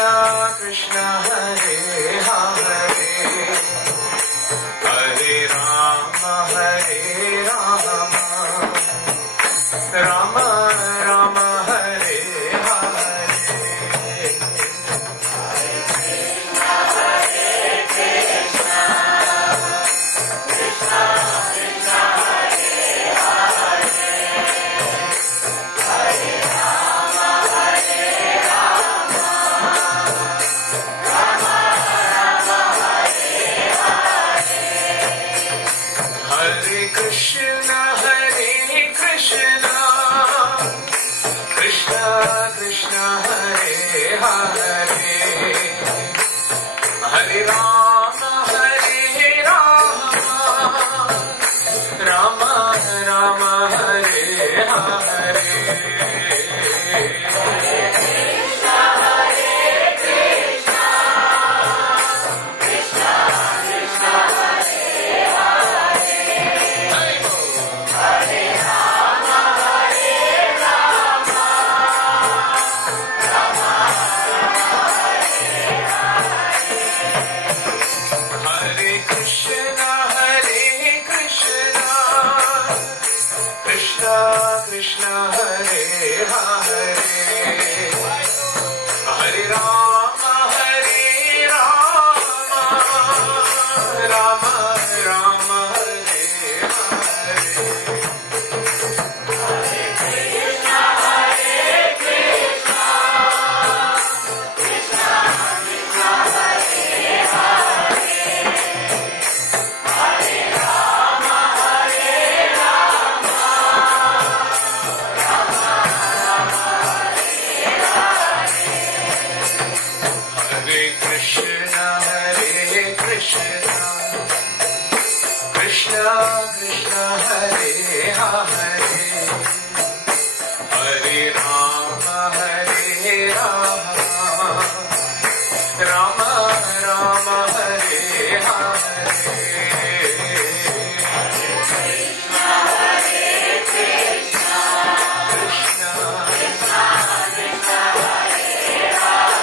Krishna Krishna Hare Hare Hare Rama Hare Rama Rama Rama Hare Hare Krishna Krishna Hare Hare Hare Rama Rama Rama Hare Hare Krishna Hare Hare Hare Rama Rama Rama Hare Hare Hare Krishna Krishna Krishna Hare Hare Hare Rama Krishna Krishna Hare Hare Hare Rama Rama Rama Hare Hare Krishna Krishna Krishna Krishna Hare Hare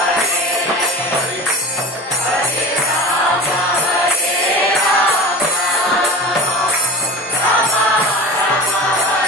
Hare Rama Rama Rama Hare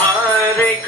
Hare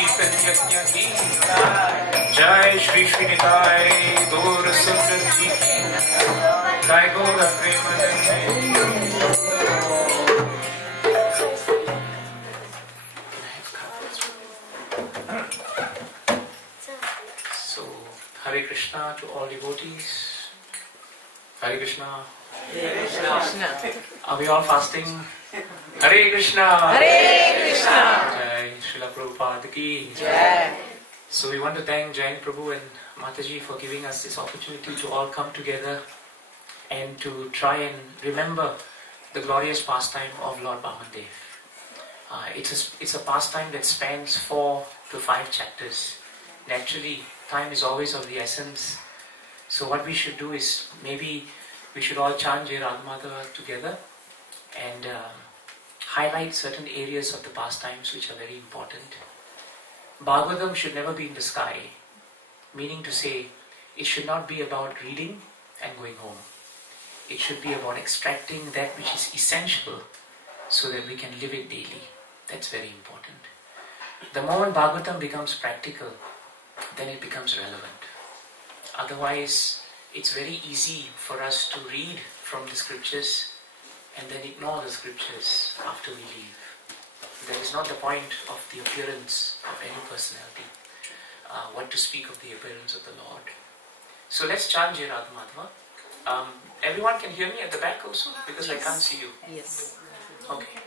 कीर्तन यज्ञ की जय श्री श्री निताय गौर सुंदर जी की जय गौर Premanand. So Hare Krishna to all devotees. Hare Krishna. Hare Krishna. Are we all fasting? Hare Krishna. Hare Krishna. Jai Srila Prabhupada ki Jai. So we want to thank Jayanths Prabhu and Mataji for giving us this opportunity to all come together and to try and remember the glorious pastime of Lord Vamandev. It's a pastime that spans 4 to 5 chapters. Naturally, time is always of the essence. So what we should do is maybe we should all chant Jai Radhamadhava together and highlight certain areas of the pastimes which are very important. Bhagavatam should never be in the sky, meaning to say it should not be about reading and going home. It should be about extracting that which is essential so that we can live it daily. That's very important. The moment Bhagavatam becomes practical, then it becomes relevant. Otherwise, it's very easy for us to read from the scriptures and then ignore the scriptures after we leave. That is not the point of the appearance of any personality. What to speak of the appearance of the Lord. So let's chant Jai Radhamadhava. Everyone can hear me at the back also? Because I can't see you. Yes. Okay.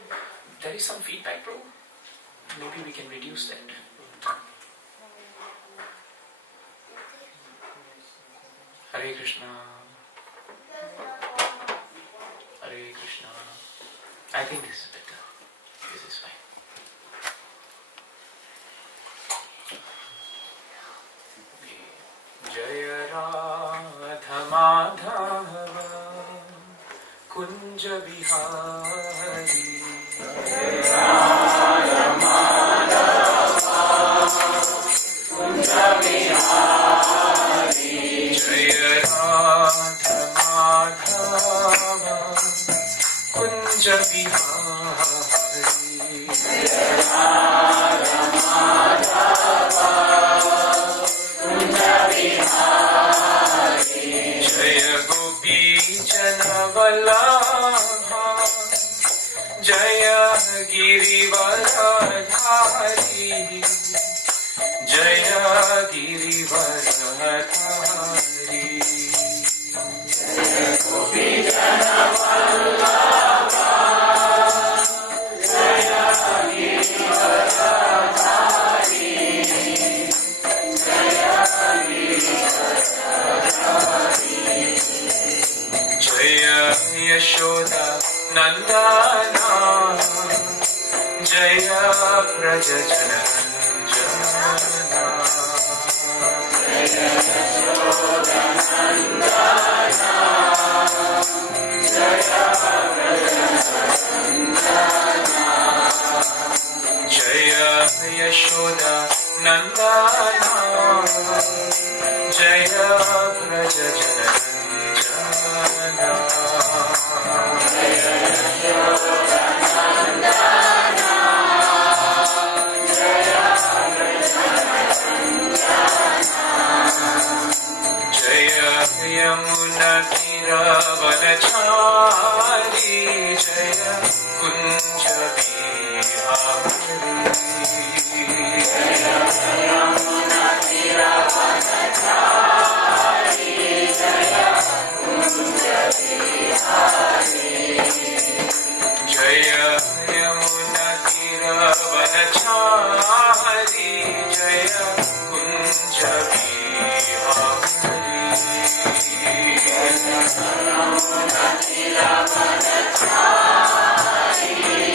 There is some feedback, bro. Maybe we can reduce that. Hare Krishna. Hare Krishna. I think this is better. This is fine. Okay. Jaya Radha Madhava Kunja Vihari. Jaya Radha Madhava Kunja Vihari. Jaya Radha Madhava Kunja Vihari. Jaya Radha Madhava Kunja Vihari. Jaya Gopi Jana Vallabha Jaya Girivaradhari. Jaya Girivaradhari. Jaya Gopi Jana Vallabha Jaya Girivaradhari. Jaya Girivaradhari. Jaya Yashoda Nandana Jaya Praja Jananjana. Jaya Yashoda Nandana Jaya Praja Jananjana. Jaya Yashoda Nandana Jaya Praja Jananjana. Jaya Yashoda Nandana Jaya Praja Jananjana. Jaya Yamuna Tiravanachari Jaya Kunja Vihari. Jaya Yamuna Tiravanachari Jaya Kunja Vihari. Jaya Yamuna Tiravanachari Jaya Kunja Vihari. Jaya Yamuna Tiravanachari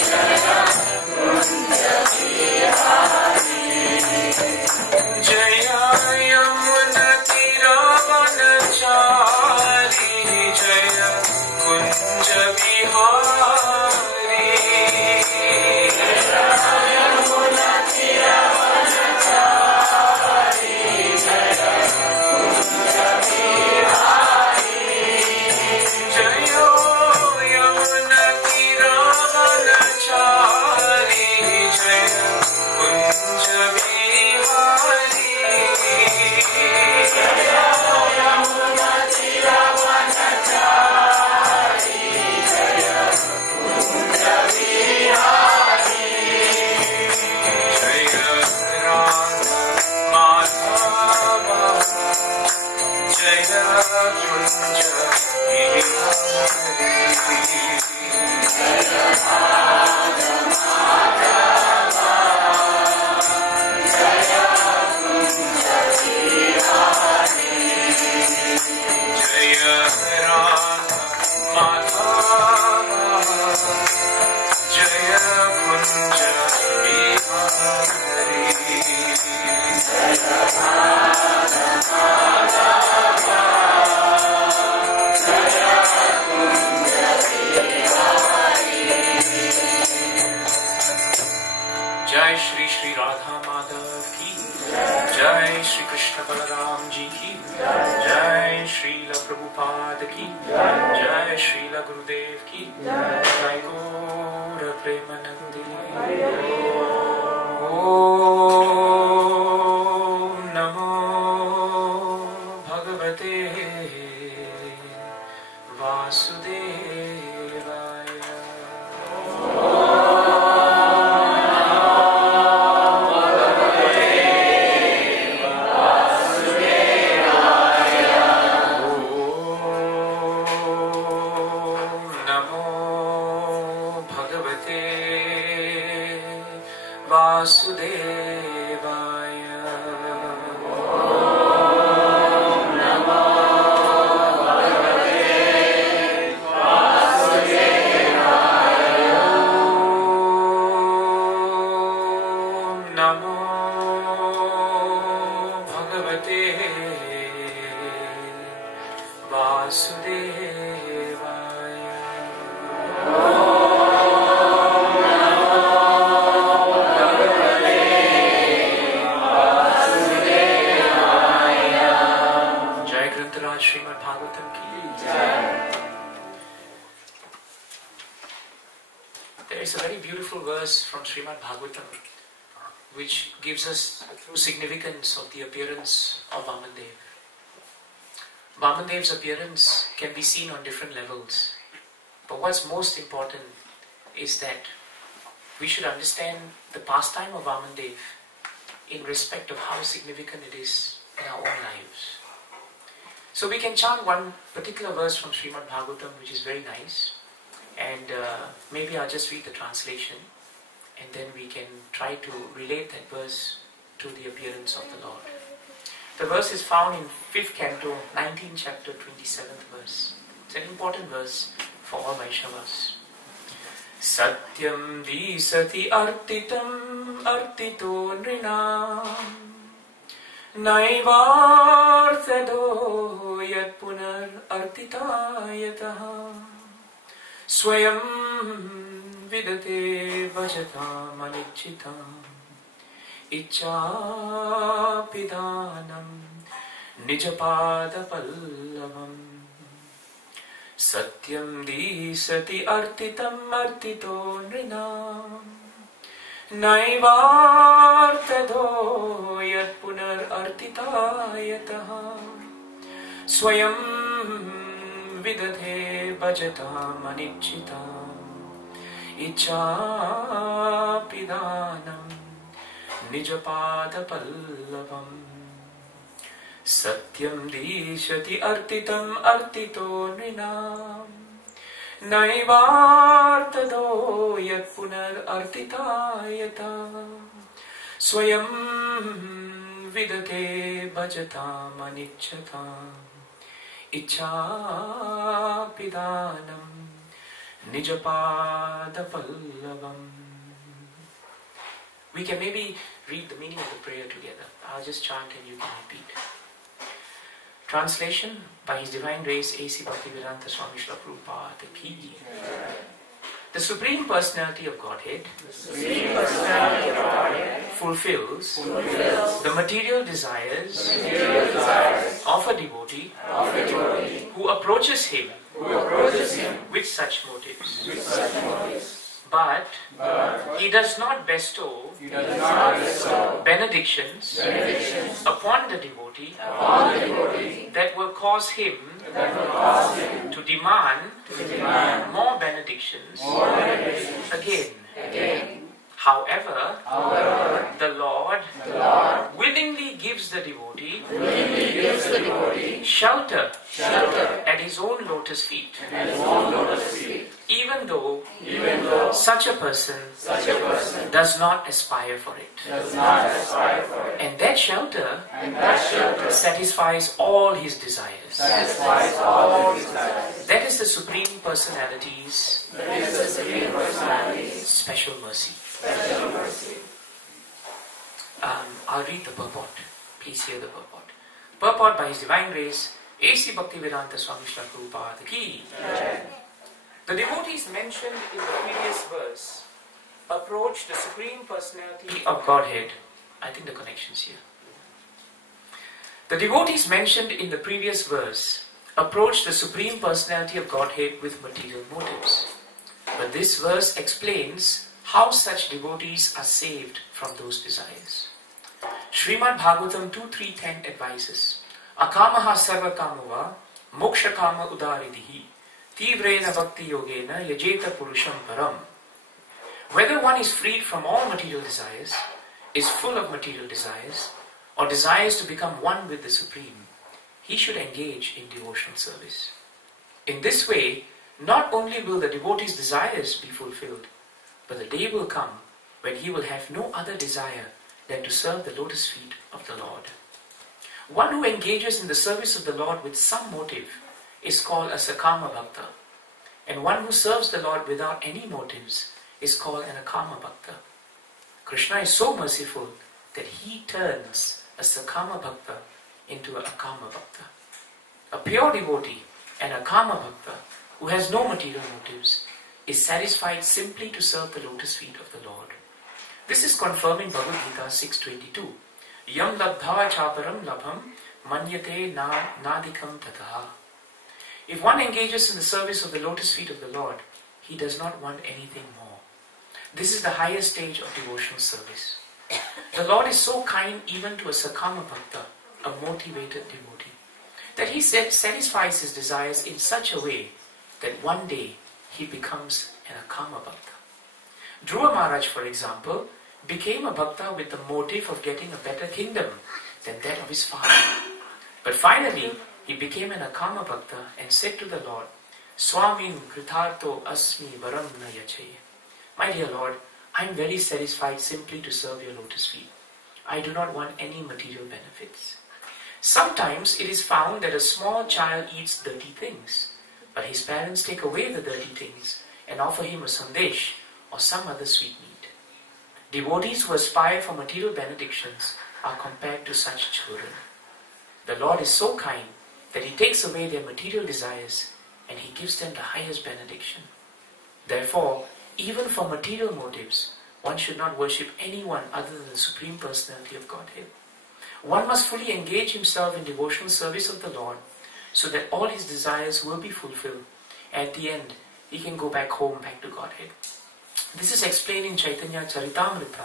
Jaya Kunja Vihari. Jaya Yamuna Tiravanachari There is a very beautiful verse from Srimad Bhagavatam which gives us the true significance of the appearance of Vamandev. Vamandev's appearance can be seen on different levels, but what's most important is that we should understand the pastime of Vamandev in respect of how significant it is in our own lives. So we can chant one particular verse from Srimad Bhagavatam which is very nice, and maybe I'll just read the translation and then we can try to relate that verse to the appearance of the Lord. The verse is found in 5th canto, 19th chapter, 27th verse. It's an important verse for all Vaishnavas. Satyam disati artitam artito nrinam naivarthado yat punar artitayataha swayam vidate vajatam anichitam ichchapidanam nijapada pallavam satyam disati artitam artito nrinam naivartado yat punar artitayataha swayam vidate vajatam anichitam ichchapidanam nijapada pallavam satyam dishati artitam artito nrinam naivartado yat punar artitayata swayam vidate bhajatam anichchatam ichchapidanam nijapada pallavam. We can maybe read the meaning of the prayer together. I'll just chant and you can repeat. Translation by His Divine Grace A.C. Bhaktivedanta Swami Srila Prabhupada Ki. The Supreme Personality of Godhead fulfills the material desires of a devotee who approaches Him with such motives. But He does not bestow benedictions upon the devotee that will cause him to demand more benedictions again. However, the Lord willingly gives the devotee shelter at his own lotus feet. Even though such a person does not aspire for it. And that shelter satisfies all his desires. That is the Supreme Personality's special mercy. I'll read the purport. Please hear the purport. Purport by His Divine Grace, A.C. Bhaktivedanta Swami Srila Prabhupada Ki. The devotees mentioned in the previous verse approach the Supreme Personality of Godhead. I think the connection's here. The devotees mentioned in the previous verse approach the Supreme Personality of Godhead with material motives. But this verse explains how such devotees are saved from those desires. Srimad Bhagavatam 2.3.10 advises, Akamaha sarva kamava moksha kama udaridihi tivrena bhakti yogena yajeta purusham param. Whether one is freed from all material desires, is full of material desires, or desires to become one with the Supreme, he should engage in devotional service. In this way, not only will the devotee's desires be fulfilled, but the day will come when he will have no other desire than to serve the lotus feet of the Lord. One who engages in the service of the Lord with some motive is called a Sakama Bhakta, and one who serves the Lord without any motives is called an Akama Bhakta. Krishna is so merciful that he turns a Sakama Bhakta into an Akama Bhakta. A pure devotee, an Akama Bhakta, who has no material motives, is satisfied simply to serve the lotus feet of the Lord. This is confirmed in Bhagavad Gita 6.22. Yam labdha chaparam labham manyate nadikam tataha. If one engages in the service of the lotus feet of the Lord, he does not want anything more. This is the highest stage of devotional service. The Lord is so kind even to a Sakama Bhakta, a motivated devotee, that he satisfies his desires in such a way that one day he becomes an Akama Bhakta. Dhruva Maharaj, for example, became a Bhakta with the motive of getting a better kingdom than that of his father. But finally, he became an Akama Bhakta and said to the Lord, Swamin Kritharto Asmi Varam Na Yache. My dear Lord, I am very satisfied simply to serve your lotus feet. I do not want any material benefits. Sometimes it is found that a small child eats dirty things, but his parents take away the dirty things and offer him a sandesh or some other sweetmeat. Devotees who aspire for material benedictions are compared to such children. The Lord is so kind that He takes away their material desires and He gives them the highest benediction. Therefore, even for material motives, one should not worship anyone other than the Supreme Personality of Godhead. One must fully engage himself in devotional service of the Lord so that all his desires will be fulfilled. At the end, he can go back home, back to Godhead. This is explained in Chaitanya Charitamrita,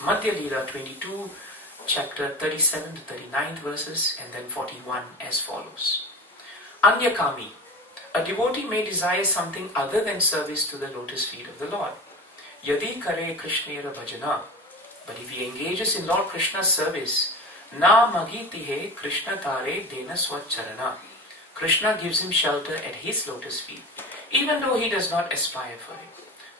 Madhya Leela 22, chapter 37 to 39 verses, and then 41 as follows. Anyakami, a devotee may desire something other than service to the lotus feet of the Lord. Yadi kare Krishnera bhajana, but if he engages in Lord Krishna's service, na magitihe Krishna tare dena swacharana. Krishna gives him shelter at his lotus feet, even though he does not aspire for it.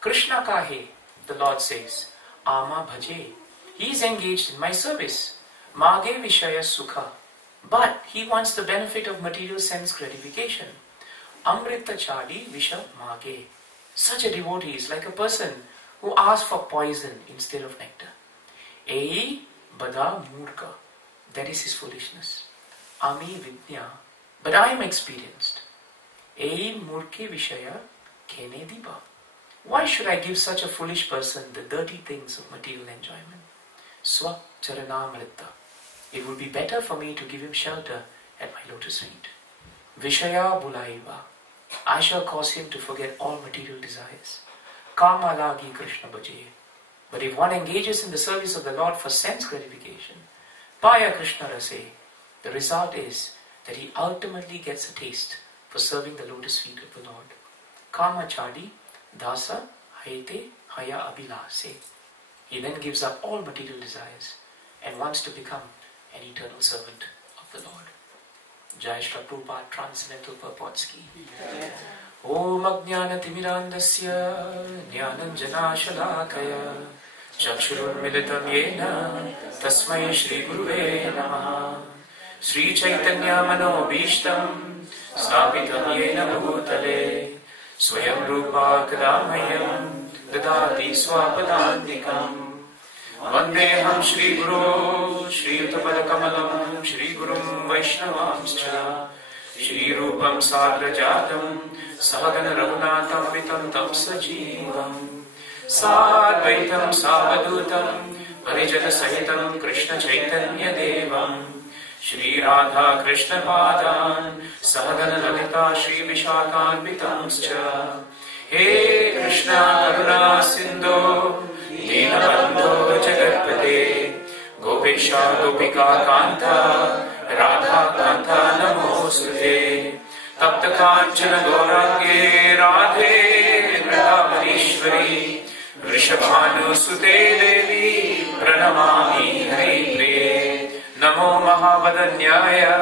Krishna kahe, the Lord says, ama bhaje. He is engaged in my service. Mage vishaya sukha, but he wants the benefit of material sense gratification. Amrita chadi visha mage. Such a devotee is like a person who asks for poison instead of nectar. Ei bada murka, that is his foolishness. Ami vidya, but I am experienced. Ei murke vishaya kene diba. Why should I give such a foolish person the dirty things of material enjoyment? Swa charanamrita. It would be better for me to give him shelter at my lotus feet. Vishaya bulaiva. I shall cause him to forget all material desires. Kama lagi Krishna bhaje. But if one engages in the service of the Lord for sense gratification, paya Krishna rase, the result is that he ultimately gets a taste for serving the lotus feet of the Lord. Kama chadi dasa hayate haya abhilase. He then gives up all material desires and wants to become an eternal servant of the Lord. Jai Shri Prabhupada, Transcendental Purports Ki. Om Ajnana Timirandasya Jnananjana Shalakaya Chakshurun Militam Yena Tasmai Shri Guruve Namaha. Sri Chaitanya Mano Bhishtam Stapitam Yena Bhutale Swayam Rupa Kadamayam Dadati Swapadantikam Vandeham Shri Guru Shri Utapada Kamalam Shri Gurum Vaishnavamscha Shri Rupam Sadrajatam Sahagana Raghunatam Vitam Tam Sajivam Sadvaitam Savadutam Parijana Sahitam Krishna Chaitanya Devam Shri Radha Krishna Padan Sahagana Lalita Shri Vishakhan Vitamscha He Krishna Karuna Sindhu Dinabandho Jagatpate Gopesha Gopika Kanta Radha Kanta Namosute Tapta Kanchana Gaurange Radhe Vradamanishwari Rishabhanu Sute Devi Pranamami Hariple Namo Mahavadanyaya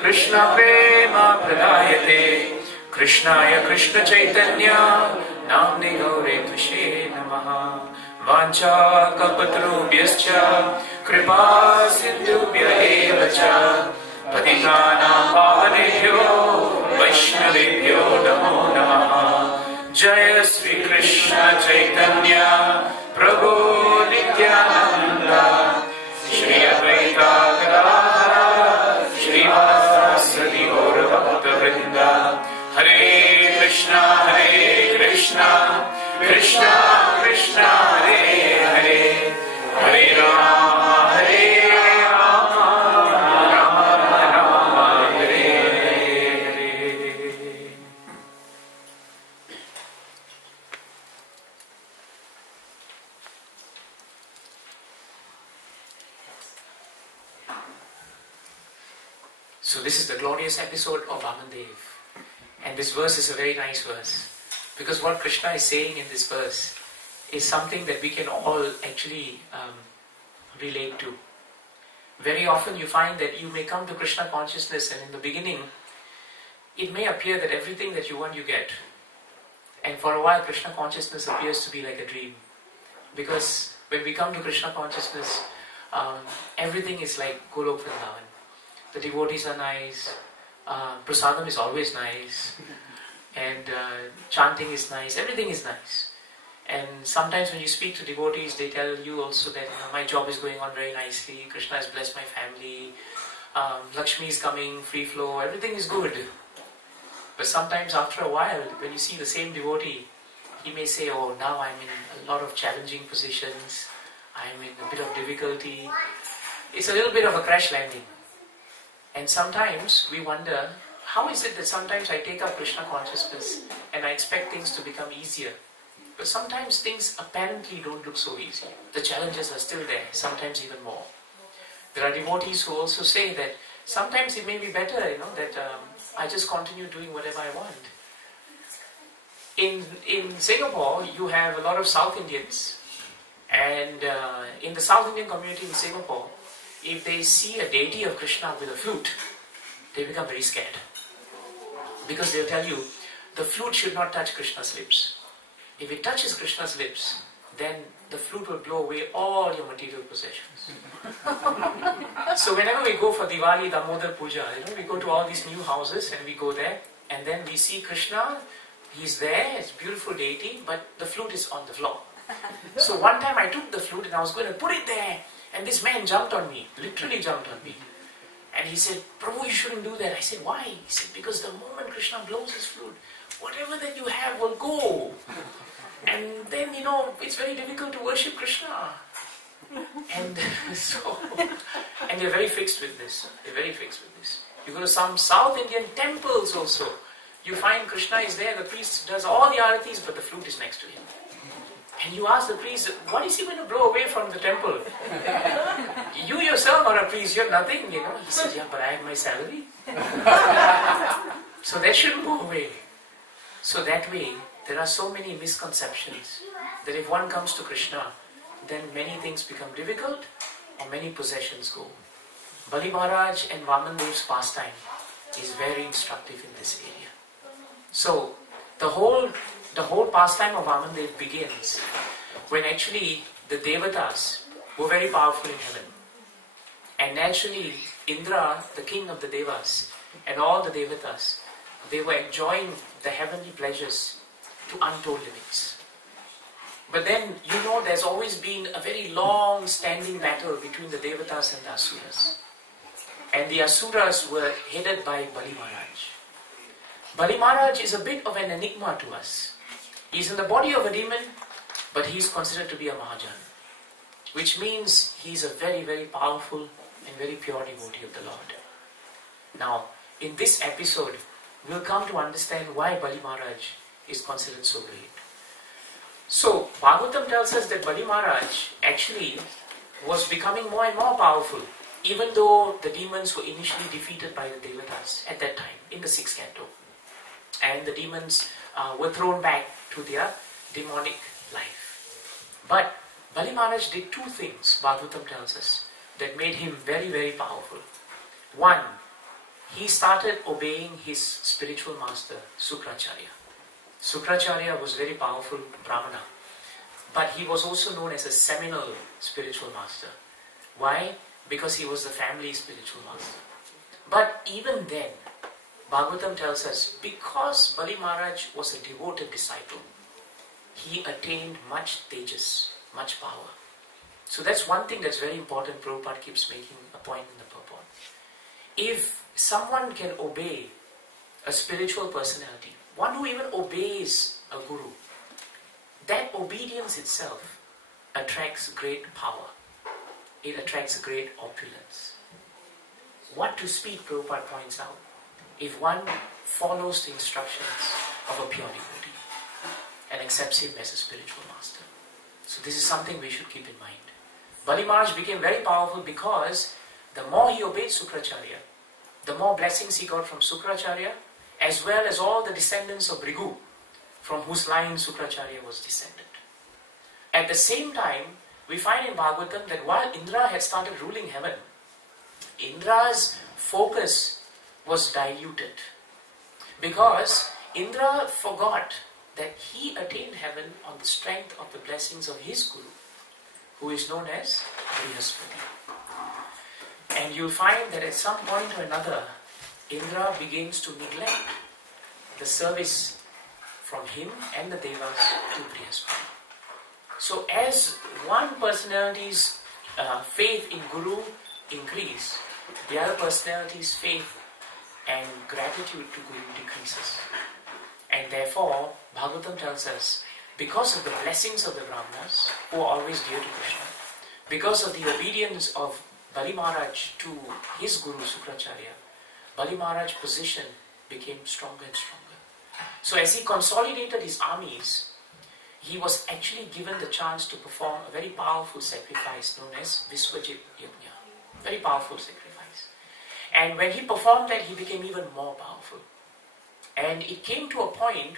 Krishna Prema Pradayate Krishnaya Krishna Chaitanya Namni Gaure Tushe Namaha Vancha Kalpatarubhyascha Kripa Sindhubhya Evacha Patitanam Pavanebhyo Vaishnavebhyo Namo Namaha Jaya Sri Krishna Chaitanya Prabhu Nityananda Shri Advaita Gadadhara Srivasadi Gaura Bhakta Vrinda Hare Krishna Krishna Krishna Hare Hare Hare Rama Rama Rama Hare Hare. So this is the glorious episode of Vamandev. And this verse is a very nice verse. Because what Krishna is saying in this verse is something that we can all actually relate to. Very often you find that you may come to Krishna consciousness and in the beginning it may appear that everything that you want you get. And for a while Krishna consciousness appears to be like a dream. Because when we come to Krishna consciousness, everything is like Golok Vrindavan. The devotees are nice, prasadam is always nice, and chanting is nice, everything is nice. And sometimes when you speak to devotees, they tell you also that my job is going on very nicely, Krishna has blessed my family, Lakshmi is coming, free flow, everything is good. But sometimes after a while, when you see the same devotee, he may say, oh, now I'm in a lot of challenging positions, I'm in a bit of difficulty. It's a little bit of a crash landing. And sometimes we wonder, how is it that sometimes I take up Krishna consciousness and I expect things to become easier? But sometimes things apparently don't look so easy. The challenges are still there, sometimes even more. There are devotees who also say that sometimes it may be better, that I just continue doing whatever I want. In Singapore, you have a lot of South Indians, and in the South Indian community in Singapore, if they see a deity of Krishna with a flute, they become very scared. Because they'll tell you, the flute should not touch Krishna's lips. If it touches Krishna's lips, then the flute will blow away all your material possessions. So whenever we go for Diwali, Damodar Puja, we go to all these new houses and we go there, and then we see Krishna, he's there, it's a beautiful deity, but the flute is on the floor. So one time I took the flute and I was going to put it there, and this man jumped on me, literally jumped on me. And he said, Prabhu, you shouldn't do that. I said, why? He said, because the moment Krishna blows his flute, whatever that you have will go. And then, it's very difficult to worship Krishna. And and they're very fixed with this. They're very fixed with this. You go to some South Indian temples also. You find Krishna is there, the priest does all the aratis, but the flute is next to him. And you ask the priest, what is he going to blow away from the temple? You yourself are a priest, you're nothing, He says, yeah, but I have my salary. So that shouldn't go away. So that way, there are so many misconceptions that if one comes to Krishna, then many things become difficult or many possessions go. Bali Maharaj and Vamandev's pastime is very instructive in this area. So the whole pastime of Vamandev begins when actually the Devatas were very powerful in heaven. And naturally Indra, the king of the Devas, and all the Devatas, they were enjoying the heavenly pleasures to untold limits. But then, there's always been a very long-standing battle between the Devatas and the Asuras. And the Asuras were headed by Bali Maharaj. Bali Maharaj is a bit of an enigma to us. He's in the body of a demon, but he's considered to be a Mahajan, which means he's a very, very powerful and very pure devotee of the Lord. Now, in this episode, we'll come to understand why Bali Maharaj is considered so great. So, Bhagavatam tells us that Bali Maharaj actually was becoming more and more powerful, even though the demons were initially defeated by the Devatas at that time, in the 6th canto. And the demons were thrown back to their demonic life. But Bali Maharaj did two things, Bhagavatam tells us, that made him very, very powerful. One, he started obeying his spiritual master, Sukracharya. Sukracharya was very powerful Brahmana, but he was also known as a seminal spiritual master. Why? Because he was the family spiritual master. But even then, Bhagavatam tells us, because Bali Maharaj was a devoted disciple, he attained much tejas, much power. So that's one thing that's very important. Prabhupada keeps making a point in the purport. If someone can obey a spiritual personality, one who even obeys a guru, that obedience itself attracts great power. It attracts great opulence. What to speak, Prabhupada points out, if one follows the instructions of a pure devotee and accepts him as a spiritual master. So this is something we should keep in mind. Bali Maharaj became very powerful because the more he obeyed Sukracharya, the more blessings he got from Sukracharya, as well as all the descendants of Bhrigu, from whose line Sukracharya was descended. At the same time, we find in Bhagavatam that while Indra had started ruling heaven, Indra's focus was diluted. Because Indra forgot that he attained heaven on the strength of the blessings of his guru, who is known as Brihaspati. And you'll find that at some point or another, Indra begins to neglect the service from him and the Devas to Brihaspati. So as one personality's faith in Guru increase, the other personality's faith and gratitude to Guru decreases. And therefore, Bhagavatam tells us, because of the blessings of the Brahmanas, who are always dear to Krishna, because of the obedience of Bali Maharaj to his Guru Sukracharya, Bali Maharaj's position became stronger and stronger. So as he consolidated his armies, he was actually given the chance to perform a very powerful sacrifice known as Visvajit Yajna. Very powerful sacrifice. And when he performed that, he became even more powerful. And it came to a point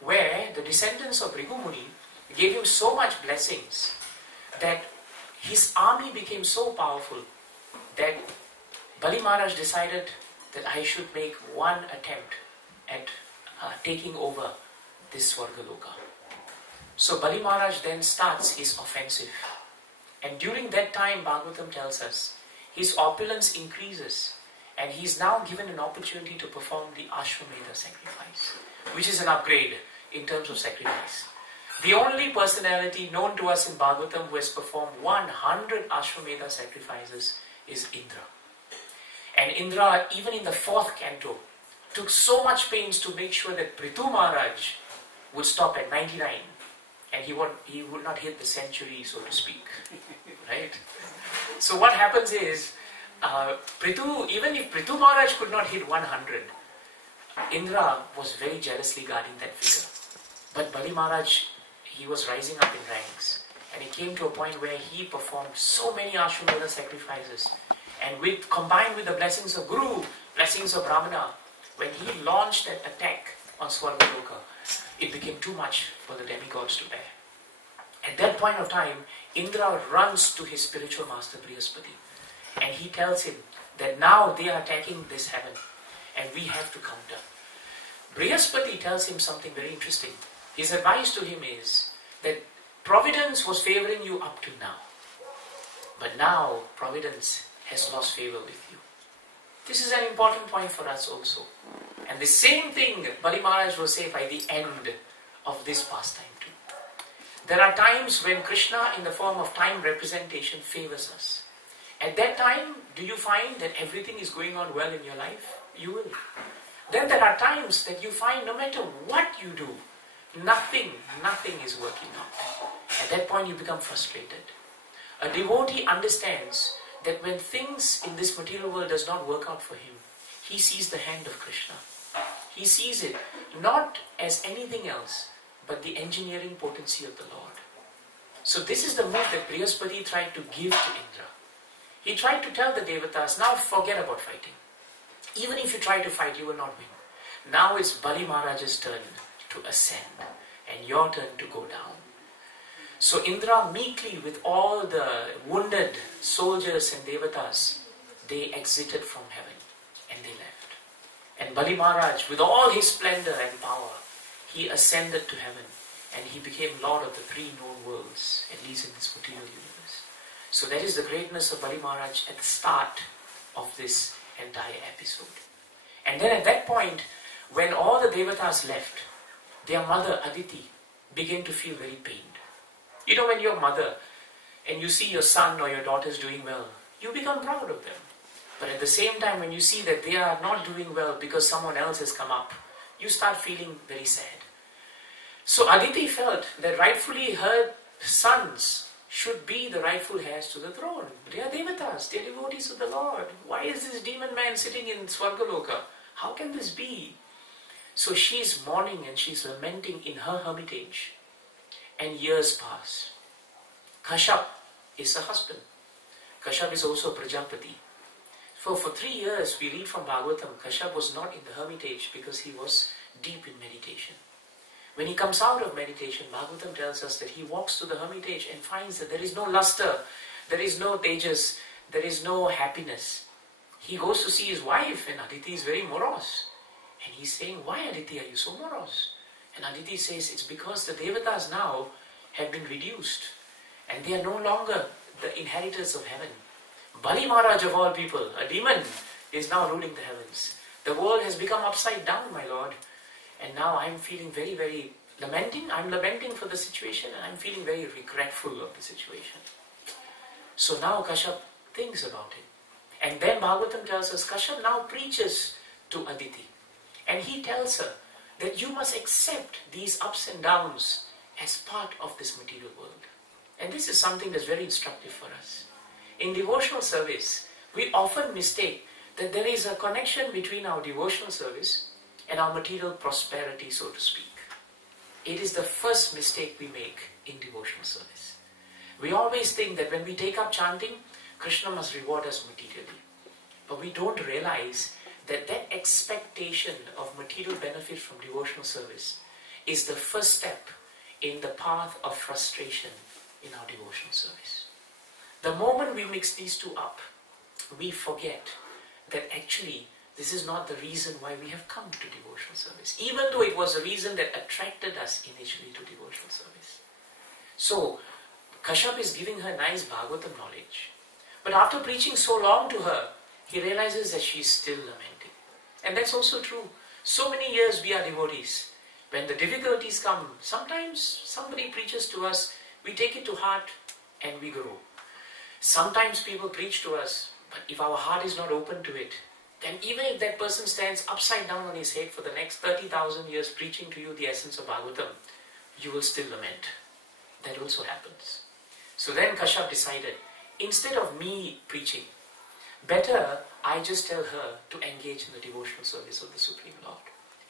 where the descendants of Bhrigu Muni gave him so much blessings that his army became so powerful that Bali Maharaj decided that I should make one attempt at taking over this Swargaloka. So Bali Maharaj then starts his offensive. And during that time, Bhagavatam tells us, his opulence increases and he is now given an opportunity to perform the Ashwamedha sacrifice, which is an upgrade in terms of sacrifice. The only personality known to us in Bhagavatam who has performed 100 Ashwamedha sacrifices is Indra. And Indra, even in the 4th canto, took so much pains to make sure that Prithu Maharaj would stop at 99 and he would not hit the century, so to speak. Right? So what happens is, even if Prithu Maharaj could not hit 100, Indra was very jealously guarding that figure. But Bali Maharaj, he was rising up in ranks. And it came to a point where he performed so many Ashwamedha sacrifices. And combined with the blessings of Guru, blessings of Brahmana, when he launched that attack on Swargaloka, it became too much for the demigods to bear. At that point of time, Indra runs to his spiritual master Brihaspati and he tells him that now they are attacking this heaven and we have to counter. Brihaspati tells him something very interesting. His advice to him is that Providence was favoring you up to now. But now Providence has lost favor with you. This is an important point for us also. And the same thing Bali Maharaj will say by the end of this pastime too. There are times when Krishna in the form of time representation favors us. At that time, do you find that everything is going on well in your life? You will. Then there are times that you find no matter what you do, nothing is working out. At that point you become frustrated. A devotee understands that when things in this material world does not work out for him, he sees the hand of Krishna. He sees it not as anything else, but the engineering potency of the Lord. So this is the move that Brihaspati tried to give to Indra. He tried to tell the Devatas, now forget about fighting. Even if you try to fight, you will not win. Now it's Bali Maharaj's turn to ascend and your turn to go down. So Indra meekly with all the wounded soldiers and Devatas, they exited from heaven and they left. And Bali Maharaj with all his splendor and power, he ascended to heaven and he became Lord of the three known worlds, at least in this material universe. So that is the greatness of Bali Maharaj at the start of this entire episode. And then at that point, when all the Devatas left, their mother Aditi began to feel very pained. You know, when you're a mother and you see your son or your daughters doing well, you become proud of them. But at the same time, when you see that they are not doing well because someone else has come up, you start feeling very sad. So Aditi felt that rightfully her sons should be the rightful heirs to the throne. They are Devatas, they are devotees of the Lord. Why is this demon man sitting in Swargaloka? How can this be? So she is mourning and she is lamenting in her hermitage. And years pass. Kashyap is her husband. Kashyap is also Prajapati. For 3 years we read from Bhagavatam, Kashyap was not in the hermitage because he was deep in meditation. When he comes out of meditation, Bhagavatam tells us that he walks to the hermitage and finds that there is no luster, there is no tejas, there is no happiness. He goes to see his wife and Aditi is very morose. And he's saying, why Aditi are you so morose? And Aditi says, it's because the Devatas now have been reduced and they are no longer the inheritors of heaven. Bali Maharaj of all people, a demon, is now ruling the heavens. The world has become upside down, my Lord. And now I'm feeling very, very lamenting. I'm lamenting for the situation and I'm feeling very regretful of the situation. So now Kashyap thinks about it. And then Bhagavatam tells us, Kashyap now preaches to Aditi. And he tells her that you must accept these ups and downs as part of this material world. And this is something that's very instructive for us. In devotional service, we often mistake that there is a connection between our devotional service and our material prosperity, so to speak. It is the first mistake we make in devotional service. We always think that when we take up chanting, Krishna must reward us materially. But we don't realize that that expectation of material benefit from devotional service is the first step in the path of frustration in our devotional service. The moment we mix these two up, we forget that actually this is not the reason why we have come to devotional service, even though it was a reason that attracted us initially to devotional service. So, Kashyap is giving her nice Bhagavatam knowledge. But after preaching so long to her, he realizes that she is still lamenting. And that's also true. So many years we are devotees. When the difficulties come, sometimes somebody preaches to us, we take it to heart and we grow. Sometimes people preach to us, but if our heart is not open to it, then even if that person stands upside down on his head for the next 30,000 years preaching to you the essence of Bhagavatam, you will still lament. That also happens. So then Kashyap decided, instead of me preaching, better I just tell her to engage in the devotional service of the Supreme Lord.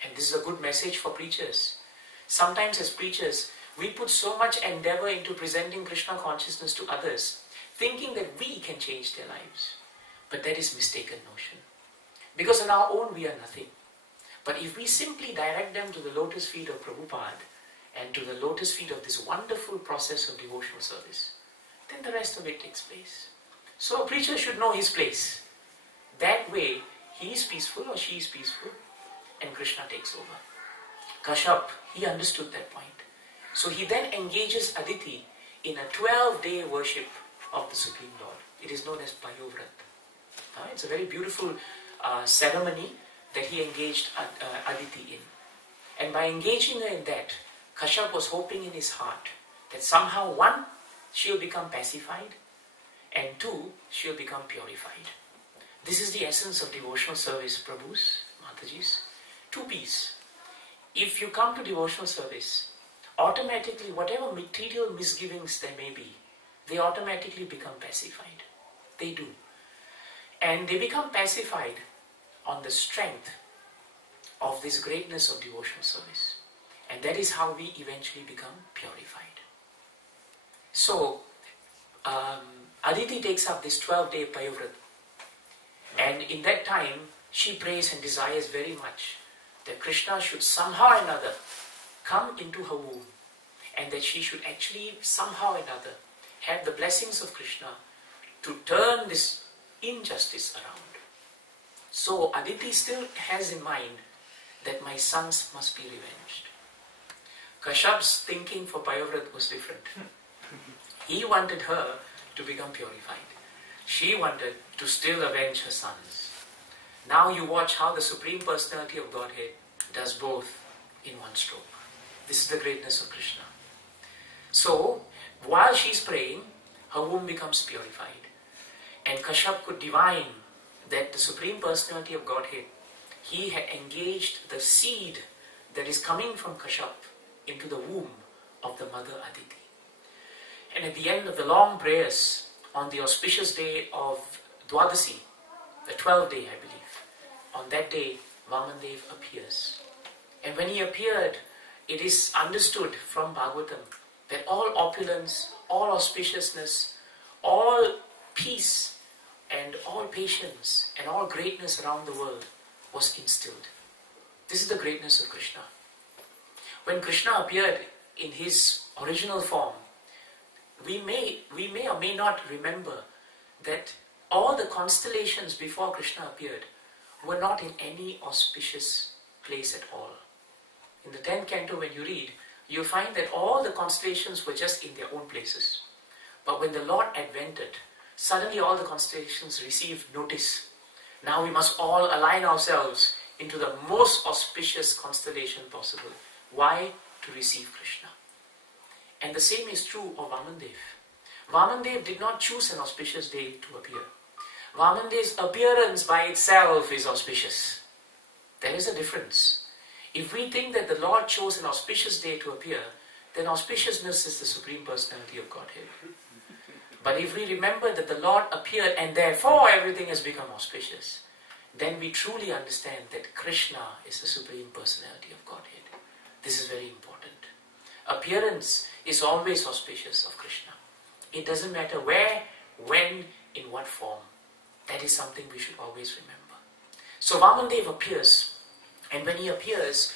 And this is a good message for preachers. Sometimes as preachers, we put so much endeavor into presenting Krishna consciousness to others, thinking that we can change their lives. But that is mistaken notion. Because on our own we are nothing. But if we simply direct them to the lotus feet of Prabhupada and to the lotus feet of this wonderful process of devotional service, then the rest of it takes place. So a preacher should know his place. That way, he is peaceful or she is peaceful, and Krishna takes over. Kashyap, he understood that point. So he then engages Aditi in a 12-day worship of the Supreme Lord. It is known as Payovrat. It's a very beautiful ceremony that he engaged Aditi in. And by engaging her in that, Kashyap was hoping in his heart that somehow, one, she'll become pacified, and two, she'll become purified. This is the essence of devotional service, Prabhus, Matajis. 2 P's. If you come to devotional service, automatically, whatever material misgivings there may be, they automatically become pacified. They do. And they become pacified on the strength of this greatness of devotional service. And that is how we eventually become purified. So, Aditi takes up this 12-day Payovrat. And in that time, she prays and desires very much that Krishna should somehow or another come into her womb, and that she should actually somehow or another have the blessings of Krishna to turn this injustice around. So Aditi still has in mind that my sons must be revenged. Kashyap's thinking for Payovrat was different. He wanted her to become purified. She wanted to still avenge her sons. Now you watch how the Supreme Personality of Godhead does both in one stroke. This is the greatness of Krishna. So, while she's praying, her womb becomes purified. And Kashyap could divine that the Supreme Personality of Godhead, he had engaged the seed that is coming from Kashyap into the womb of the mother Aditi. And at the end of the long prayers, on the auspicious day of Dwadasi, the 12th day, I believe, on that day, Vamandev appears. And when he appeared, it is understood from Bhagavatam that all opulence, all auspiciousness, all peace, and all patience, and all greatness around the world was instilled. This is the greatness of Krishna. When Krishna appeared in his original form, we may or may not remember that all the constellations before Krishna appeared were not in any auspicious place at all. In the 10th canto, when you read, you find that all the constellations were just in their own places. But when the Lord advented, suddenly all the constellations received notice. Now we must all align ourselves into the most auspicious constellation possible. Why? To receive Krishna. And the same is true of Vamandev. Vamandev did not choose an auspicious day to appear. Vamandev's appearance by itself is auspicious. There is a difference. If we think that the Lord chose an auspicious day to appear, then auspiciousness is the Supreme Personality of Godhead. But if we remember that the Lord appeared and therefore everything has become auspicious, then we truly understand that Krishna is the Supreme Personality of Godhead. This is very important. Appearance is always auspicious of Krishna. It doesn't matter where, when, in what form. That is something we should always remember. So Vamandev appears, and when he appears,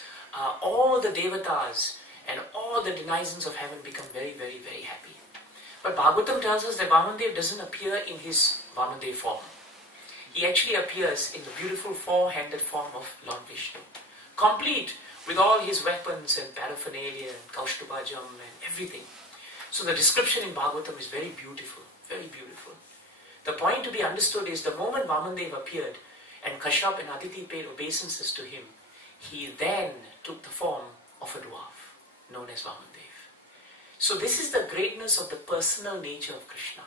all the devatas and all the denizens of heaven become very, very, very happy. But Bhagavatam tells us that Vamandev doesn't appear in his Vamandev form. He actually appears in the beautiful four-handed form of Lord Vishnu, complete with all his weapons and paraphernalia and Kaustubhajam and everything. So the description in Bhagavatam is very beautiful, very beautiful. The point to be understood is the moment Vamandev appeared and Kashyap and Aditi paid obeisances to him, he then took the form of a dwarf, known as Vamandev. So this is the greatness of the personal nature of Krishna.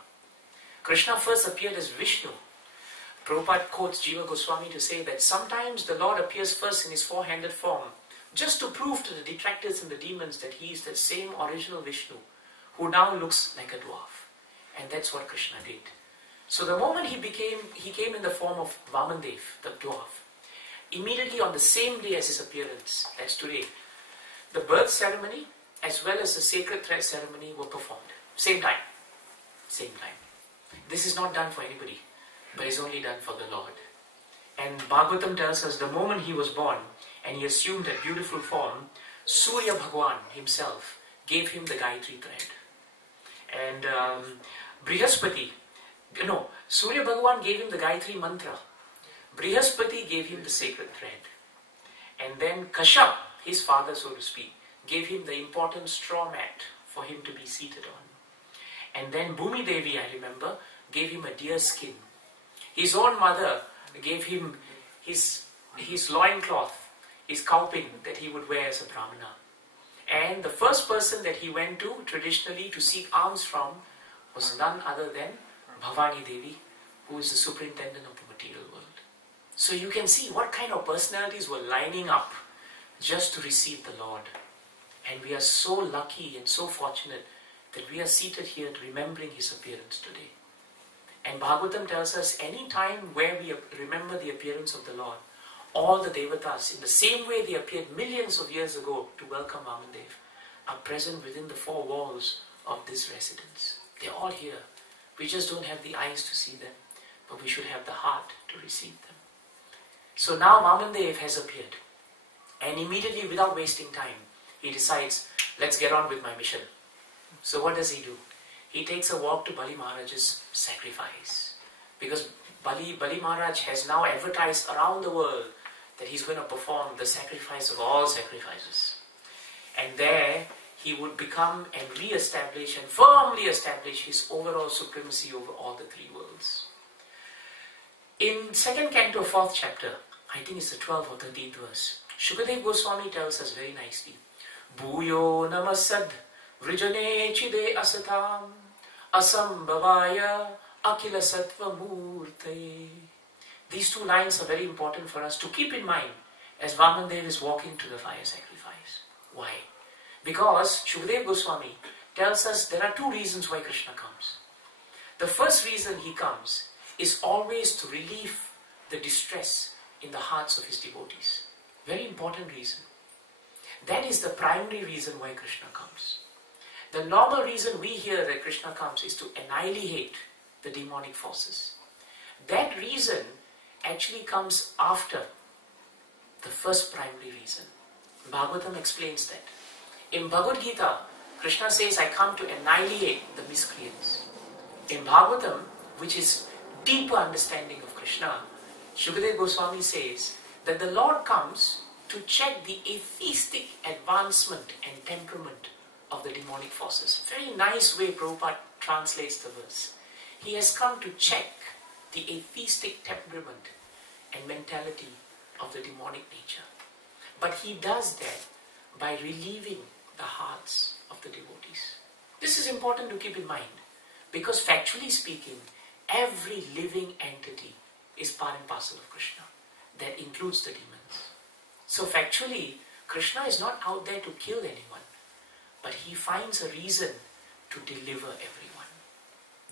Krishna first appeared as Vishnu. Prabhupada quotes Jiva Goswami to say that sometimes the Lord appears first in his four-handed form, just to prove to the detractors and the demons that he is the same original Vishnu, who now looks like a dwarf. And that's what Krishna did. So the moment he came in the form of Vamandev, the dwarf, immediately on the same day as his appearance, as today, the birth ceremony as well as the sacred thread ceremony were performed. Same time. Same time. This is not done for anybody, but is only done for the Lord. And Bhagavatam tells us the moment he was born and he assumed that beautiful form, Surya Bhagwan himself gave him the Gayatri thread. And Surya Bhagavan gave him the Gayatri mantra. Brihaspati gave him the sacred thread. And then Kashyap, his father so to speak, gave him the important straw mat for him to be seated on. And then Bhumi Devi, I remember, gave him a deer skin. His own mother gave him his loincloth, his kaupin that he would wear as a Brahmana. And the first person that he went to traditionally to seek alms from was none other than Bhavani Devi, who is the superintendent of the material world. So you can see what kind of personalities were lining up just to receive the Lord. And we are so lucky and so fortunate that we are seated here remembering his appearance today. And Bhagavatam tells us any time where we remember the appearance of the Lord, all the Devatas, in the same way they appeared millions of years ago to welcome Vamandev, are present within the four walls of this residence. They're all here. We just don't have the eyes to see them, but we should have the heart to receive them. So now Vamandev has appeared, and immediately, without wasting time, he decides, let's get on with my mission. So what does he do? He takes a walk to Bali Maharaj's sacrifice, because Bali Maharaj has now advertised around the world that he's going to perform the sacrifice of all sacrifices. And there he would become and re-establish and firmly establish his overall supremacy over all the three worlds. In 2nd canto, 4th chapter, I think it's the 12th or 13th verse, Shukadev Goswami tells us very nicely, Bhuyo namasad vrijane chide asatam asambhavaya akila sattva murte. These two lines are very important for us to keep in mind as Vamandev is walking to the fire sacrifice. Why? Because Shukadev Goswami tells us there are two reasons why Krishna comes. The first reason he comes is always to relieve the distress in the hearts of his devotees. Very important reason. That is the primary reason why Krishna comes. The normal reason we hear that Krishna comes is to annihilate the demonic forces. That reason actually comes after the first primary reason. Bhagavatam explains that. In Bhagavad Gita, Krishna says, I come to annihilate the miscreants. In Bhagavatam, which is deeper understanding of Krishna, Shukadev Goswami says that the Lord comes to check the atheistic advancement and temperament of the demonic forces. Very nice way Prabhupada translates the verse. He has come to check the atheistic temperament and mentality of the demonic nature. But he does that by relieving the hearts of the devotees. This is important to keep in mind, because factually speaking, every living entity is part and parcel of Krishna. That includes the demons. So factually, Krishna is not out there to kill anyone, but he finds a reason to deliver everyone.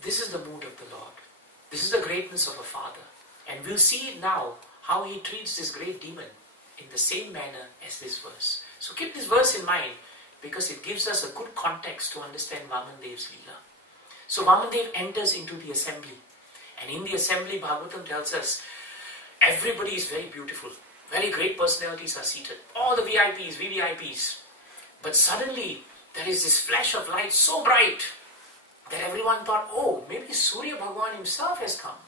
This is the mood of the Lord. This is the greatness of a father. And we'll see it now, how he treats this great demon in the same manner as this verse. So keep this verse in mind, because it gives us a good context to understand Vamandev's Leela. So Vamandev enters into the assembly. And in the assembly, Bhagavatam tells us, everybody is very beautiful. Very great personalities are seated. All the VIPs, VVIPs. But suddenly, there is this flash of light so bright that everyone thought, oh, maybe Surya Bhagavan himself has come,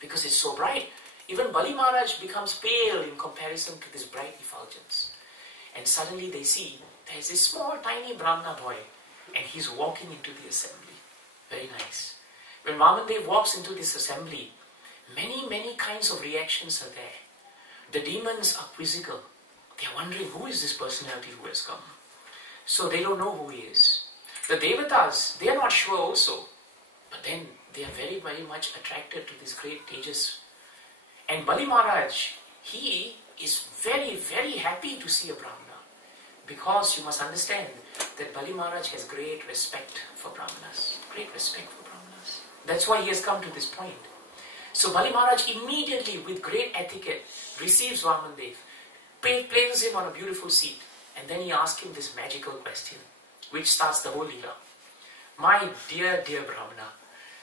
because it's so bright. Even Bali Maharaj becomes pale in comparison to this bright effulgence. And suddenly they see there is this small tiny Brahmana boy, and he's walking into the assembly. Very nice. When Vamandev walks into this assembly, many kinds of reactions are there. The demons are quizzical. They are wondering, who is this personality who has come? So they don't know who he is. The Devatas, they are not sure also. But then they are very much attracted to this great Tejas. And Bali Maharaj, he is very happy to see a Brahmana. Because you must understand that Bali Maharaj has great respect for Brahmanas. Great respect for Brahmanas. That's why he has come to this point. So Bali Maharaj immediately, with great etiquette, receives Vamandev, places him on a beautiful seat, and then he asks him this magical question, which starts the whole Leela. My dear Brahmana,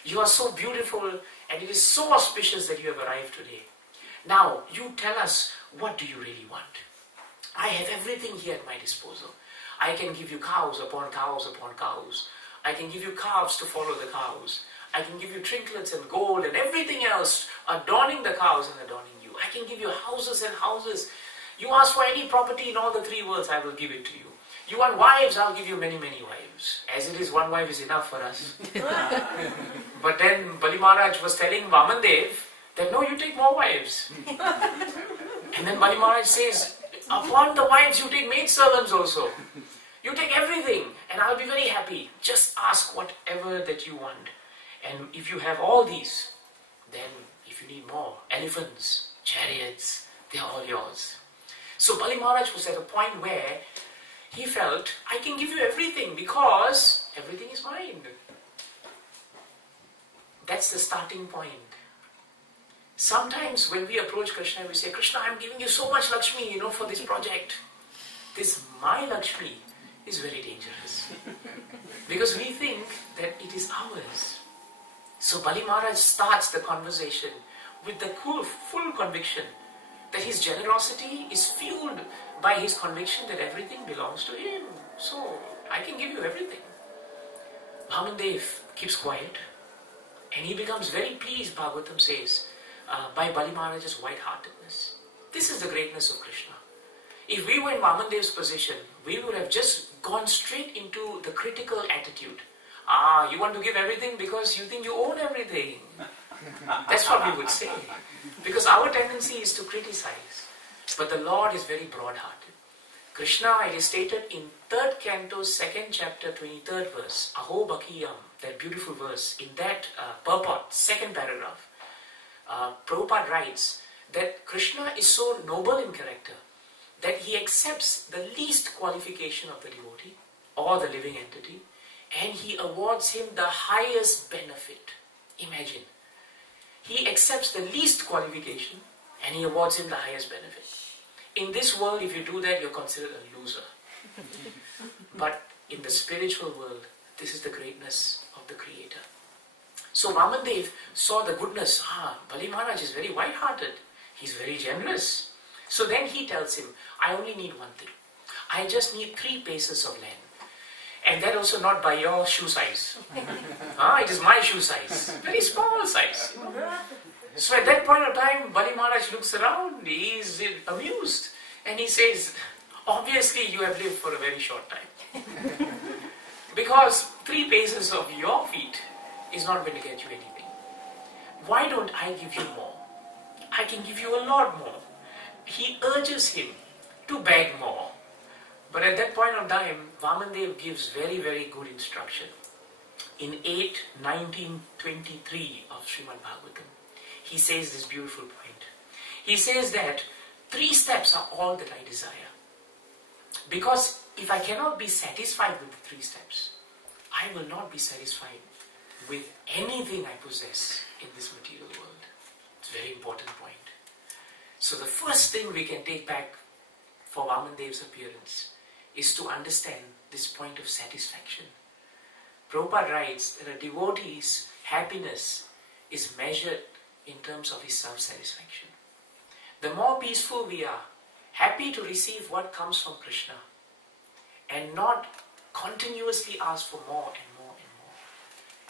you are so beautiful, and it is so auspicious that you have arrived today. Now, you tell us, what do you really want? I have everything here at my disposal. I can give you cows upon cows upon cows. I can give you calves to follow the cows. I can give you trinkets and gold and everything else adorning the cows and adorning you. I can give you houses and houses. You ask for any property in all the three worlds, I will give it to you. You want wives, I'll give you many, many wives. As it is, one wife is enough for us. But then Bali Maharaj was telling Vamandev that no, you take more wives. And then Bali Maharaj says, upon the wives you take maidservants also. You take everything and I'll be very happy. Just ask whatever that you want. And if you have all these, then if you need more, elephants, chariots, they're all yours. So Bali Maharaj was at a point where he felt, I can give you everything because everything is mine. That's the starting point. Sometimes when we approach Krishna, we say, Krishna, I'm giving you so much Lakshmi, for this project. This my Lakshmi is very dangerous. Because we think that it is ours. So Bali Maharaj starts the conversation with the full conviction that his generosity is fueled by his conviction that everything belongs to him. So, I can give you everything. Vamandev keeps quiet and he becomes very pleased, Bhagavatam says, by Bali Maharaj's white-heartedness. This is the greatness of Krishna. If we were in Vamandev's position, we would have just gone straight into the critical attitude. You want to give everything because you think you own everything. That's what we would say. Because our tendency is to criticize. But the Lord is very broad-hearted. Krishna, it is stated in 3rd canto, 2nd chapter, 23rd verse, Aho Bakiyam, that beautiful verse, in that purport, 2nd paragraph, Prabhupada writes that Krishna is so noble in character that he accepts the least qualification of the devotee or the living entity and he awards him the highest benefit. Imagine. He accepts the least qualification and he awards him the highest benefit. In this world, if you do that, you're considered a loser. But in the spiritual world, this is the greatness of the Creator. So Vamandev saw the goodness. Bali Maharaj is very white-hearted. He's very generous. So then he tells him, I only need one thing. I just need 3 paces of land. And that also not by your shoe size. It is my shoe size. Very small size. So at that point of time, Bali Maharaj looks around, he is amused. And he says, obviously you have lived for a very short time. Because 3 paces of your feet is not going to get you anything. Why don't I give you more? I can give you a lot more. He urges him to beg more. But at that point of time, Vamandev gives very, very good instruction. In 8:19:23 of Srimad Bhagavatam, he says this beautiful point. He says that 3 steps are all that I desire. Because if I cannot be satisfied with the 3 steps, I will not be satisfied with anything I possess in this material world. It's a very important point. So the first thing we can take back for Vamandev's appearance is to understand this point of satisfaction. Prabhupada writes that a devotee's happiness is measured in terms of his self-satisfaction. The more peaceful we are, happy to receive what comes from Krishna, and not continuously ask for more and more and more.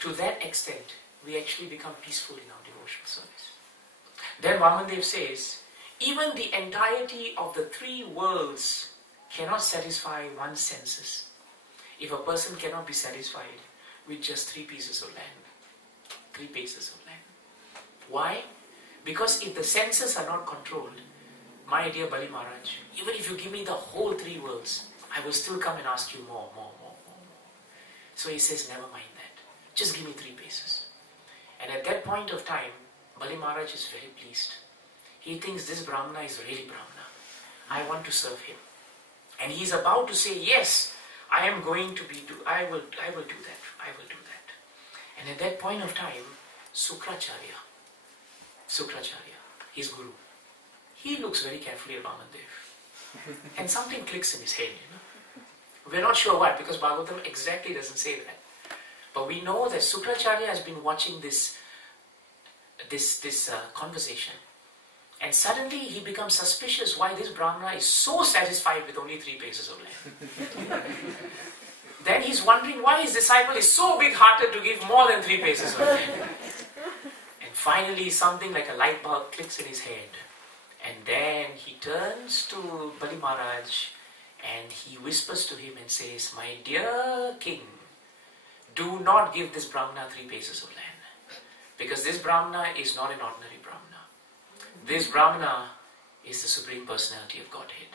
To that extent, we actually become peaceful in our devotional service. Then Vamandev says, even the entirety of the 3 worlds cannot satisfy one's senses. If a person cannot be satisfied with just 3 pieces of land, 3 paces of land. Why? Because if the senses are not controlled, my dear Bali Maharaj, even if you give me the whole 3 worlds, I will still come and ask you more. So he says, never mind that. Just give me 3 paces. And at that point of time, Bali Maharaj is very pleased. He thinks this Brahmana is really Brahmana. I want to serve him. And he is about to say, yes, I will do that. I will do that. And at that point of time, Sukracharya, his guru, he looks very carefully at Vamandev. And something clicks in his head, We're not sure what, because Bhagavatam exactly doesn't say that. But we know that Sukracharya has been watching this conversation. And suddenly he becomes suspicious why this Brahmana is so satisfied with only 3 paces of land. Then he's wondering why his disciple is so big-hearted to give more than 3 paces of land. And finally, something like a light bulb clicks in his head. And then he turns to Bali Maharaj and he whispers to him and says, "My dear king, do not give this Brahmana 3 paces of land. Because this Brahmana is not an ordinary Brahmana. This Brahmana is the Supreme Personality of Godhead."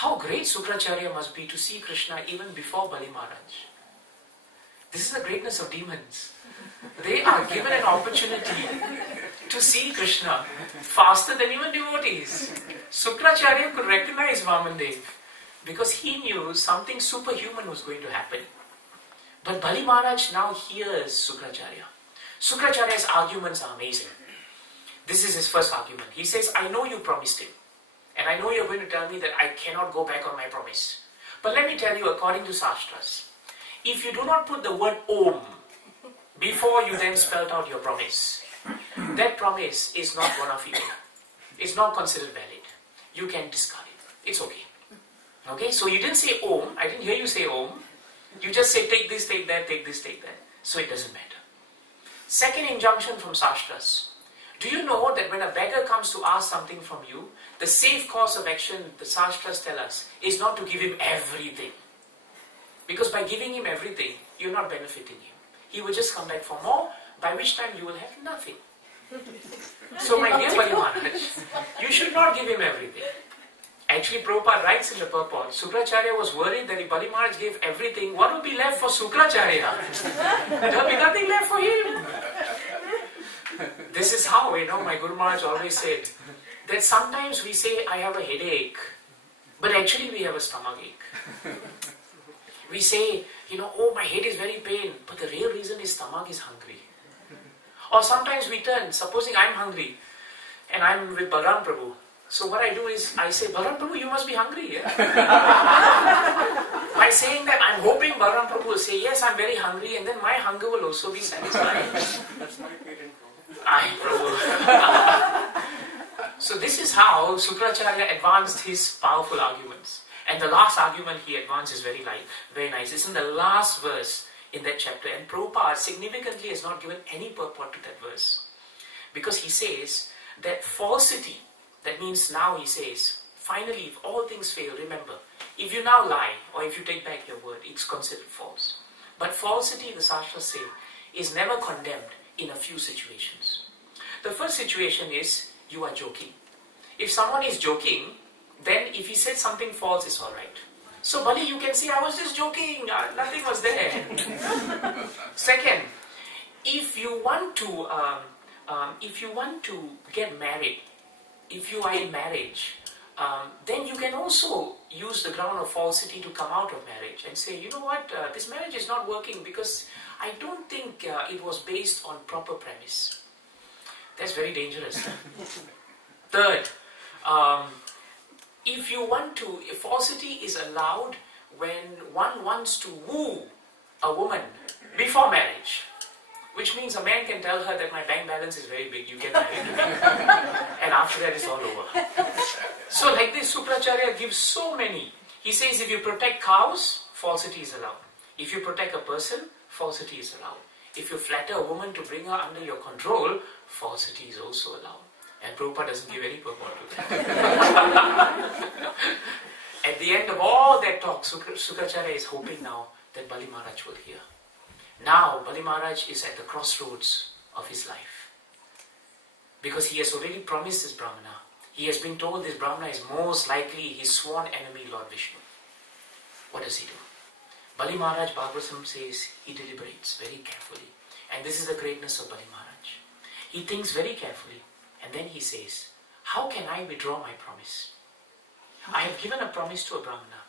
How great Sukracharya must be to see Krishna even before Bali Maharaj. This is the greatness of demons. They are given an opportunity to see Krishna faster than even devotees. Sukracharya could recognize Vamandev because he knew something superhuman was going to happen. But Bali Maharaj now hears Sukracharya. Sukracharya's arguments are amazing. This is his first argument. He says, "I know you promised him. And I know you're going to tell me that I cannot go back on my promise. But let me tell you, according to Shastras, if you do not put the word Om before you then spelled out your promise, that promise is not bona fide. It's not considered valid. You can discard it. It's okay. Okay, so you didn't say Om. I didn't hear you say Om. You just say take this, take that, take this, take that. So it doesn't matter. Second injunction from Shastras. Do you know that when a beggar comes to ask something from you, the safe course of action, the Shastras tell us, is not to give him everything. Because by giving him everything, you're not benefiting him. He will just come back for more, by which time you will have nothing. So my dear Bali Maharaj, you should not give him everything. Actually, Prabhupada writes in the purport, Sukracharya was worried that if Bali Maharaj gave everything, what will be left for Sukracharya? There will be nothing left for him. This is how, my Guru Maharaj always said, that sometimes we say, I have a headache, but actually we have a stomach ache. We say, oh, my head is very pain, but the real reason is stomach is hungry. Or sometimes we turn, supposing I'm hungry, and I'm with Balram Prabhu. So what I do is, I say, Balram Prabhu, you must be hungry, yeah? By saying that, I'm hoping Balram Prabhu will say, yes, I'm very hungry, and then my hunger will also be satisfied. That's my parent problem. Aye, Prabhu. So this is how Sukracharya advanced his powerful arguments. And the last argument he advanced is very nice. It's in the last verse in that chapter. And Prabhupada significantly has not given any purport to that verse. Because he says that falsity, that means now he says, finally, if all things fail, remember, if you now lie, or if you take back your word, it's considered false. But falsity, the Shastras say, is never condemned in a few situations. The first situation is, you are joking. If someone is joking, then if he said something false, it's alright. So Bali, you can say, I was just joking, nothing was there. Second, if you want to get married, if you are in marriage, then you can also use the ground of falsity to come out of marriage and say, you know what, this marriage is not working because I don't think it was based on proper premise. That's very dangerous. Third, if falsity is allowed when one wants to woo a woman before marriage, which means a man can tell her that my bank balance is very big, you get married to me. And after that it's all over. So like this, Sukracharya gives so many. He says if you protect cows, falsity is allowed. If you protect a person, falsity is allowed. If you flatter a woman to bring her under your control, falsity is also allowed. And Prabhupada doesn't give any purport to that. At the end of all that talk, Sukracharya is hoping now that Bali Maharaj will hear. Now, Bali Maharaj is at the crossroads of his life. Because he has already promised this Brahmana. He has been told this Brahmana is most likely his sworn enemy, Lord Vishnu. What does he do? Bali Maharaj, Bhagavatam says, he deliberates very carefully. And this is the greatness of Bali Maharaj. He thinks very carefully. And then he says, how can I withdraw my promise? I have given a promise to a Brahmana.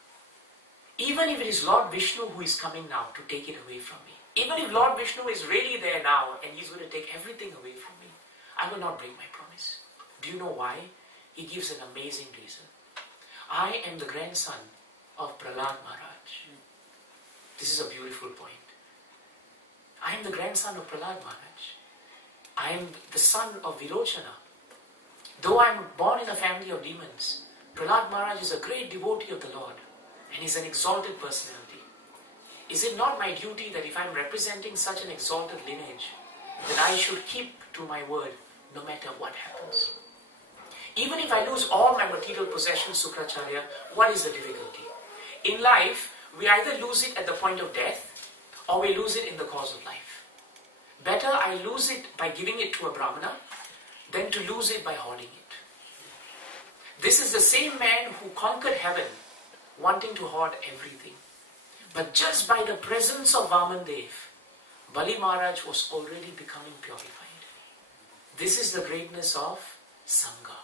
Even if it is Lord Vishnu who is coming now to take it away from me, even if Lord Vishnu is really there now and he's going to take everything away from me, I will not break my promise. Do you know why? He gives an amazing reason. I am the grandson of Prahlad Maharaj. This is a beautiful point. I am the grandson of Prahlad Maharaj. I am the son of Virochana. Though I am born in a family of demons, Prahlad Maharaj is a great devotee of the Lord and is an exalted personality. is it not my duty that if I'm representing such an exalted lineage, that I should keep to my word no matter what happens? Even if I lose all my material possessions, Sukracharya, what is the difficulty? In life, we either lose it at the point of death, or we lose it in the course of life. Better I lose it by giving it to a Brahmana, than to lose it by hoarding it. This is the same man who conquered heaven, wanting to hoard everything. But just by the presence of Vamandev, Bali Maharaj was already becoming purified. This is the greatness of Sangha,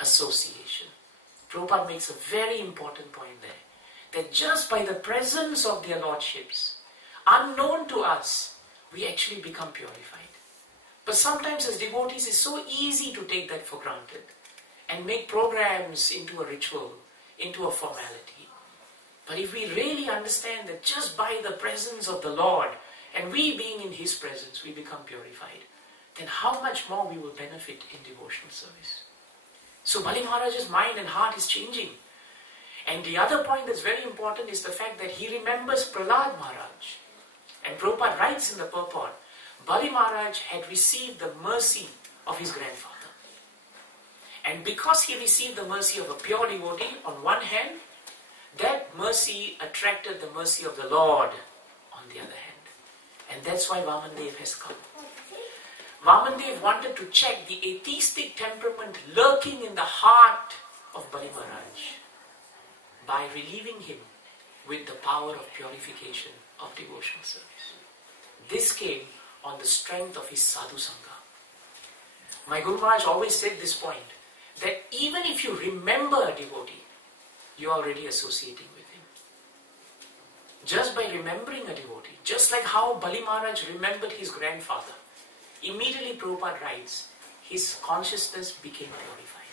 association. Prabhupada makes a very important point there, that just by the presence of their lordships, unknown to us, we actually become purified. But sometimes as devotees, it's so easy to take that for granted and make programs into a ritual, into a formality. But if we really understand that just by the presence of the Lord, and we being in His presence, we become purified, then how much more we will benefit in devotional service. So Bali Maharaj's mind and heart is changing. And the other point that's very important is the fact that he remembers Prahlad Maharaj. And Prabhupada writes in the purport, Bali Maharaj had received the mercy of his grandfather. And because he received the mercy of a pure devotee, on one hand, that mercy attracted the mercy of the Lord on the other hand. And that's why Vamandev has come. Vamandev wanted to check the atheistic temperament lurking in the heart of Bali Maharaj by relieving him with the power of purification of devotional service. This came on the strength of his sadhu sangha. My Guru Maharaj always said this point, that even if you remember a devotee, you are already associating with him. Just by remembering a devotee, just like how Bali Maharaj remembered his grandfather, immediately Prabhupada writes, his consciousness became purified.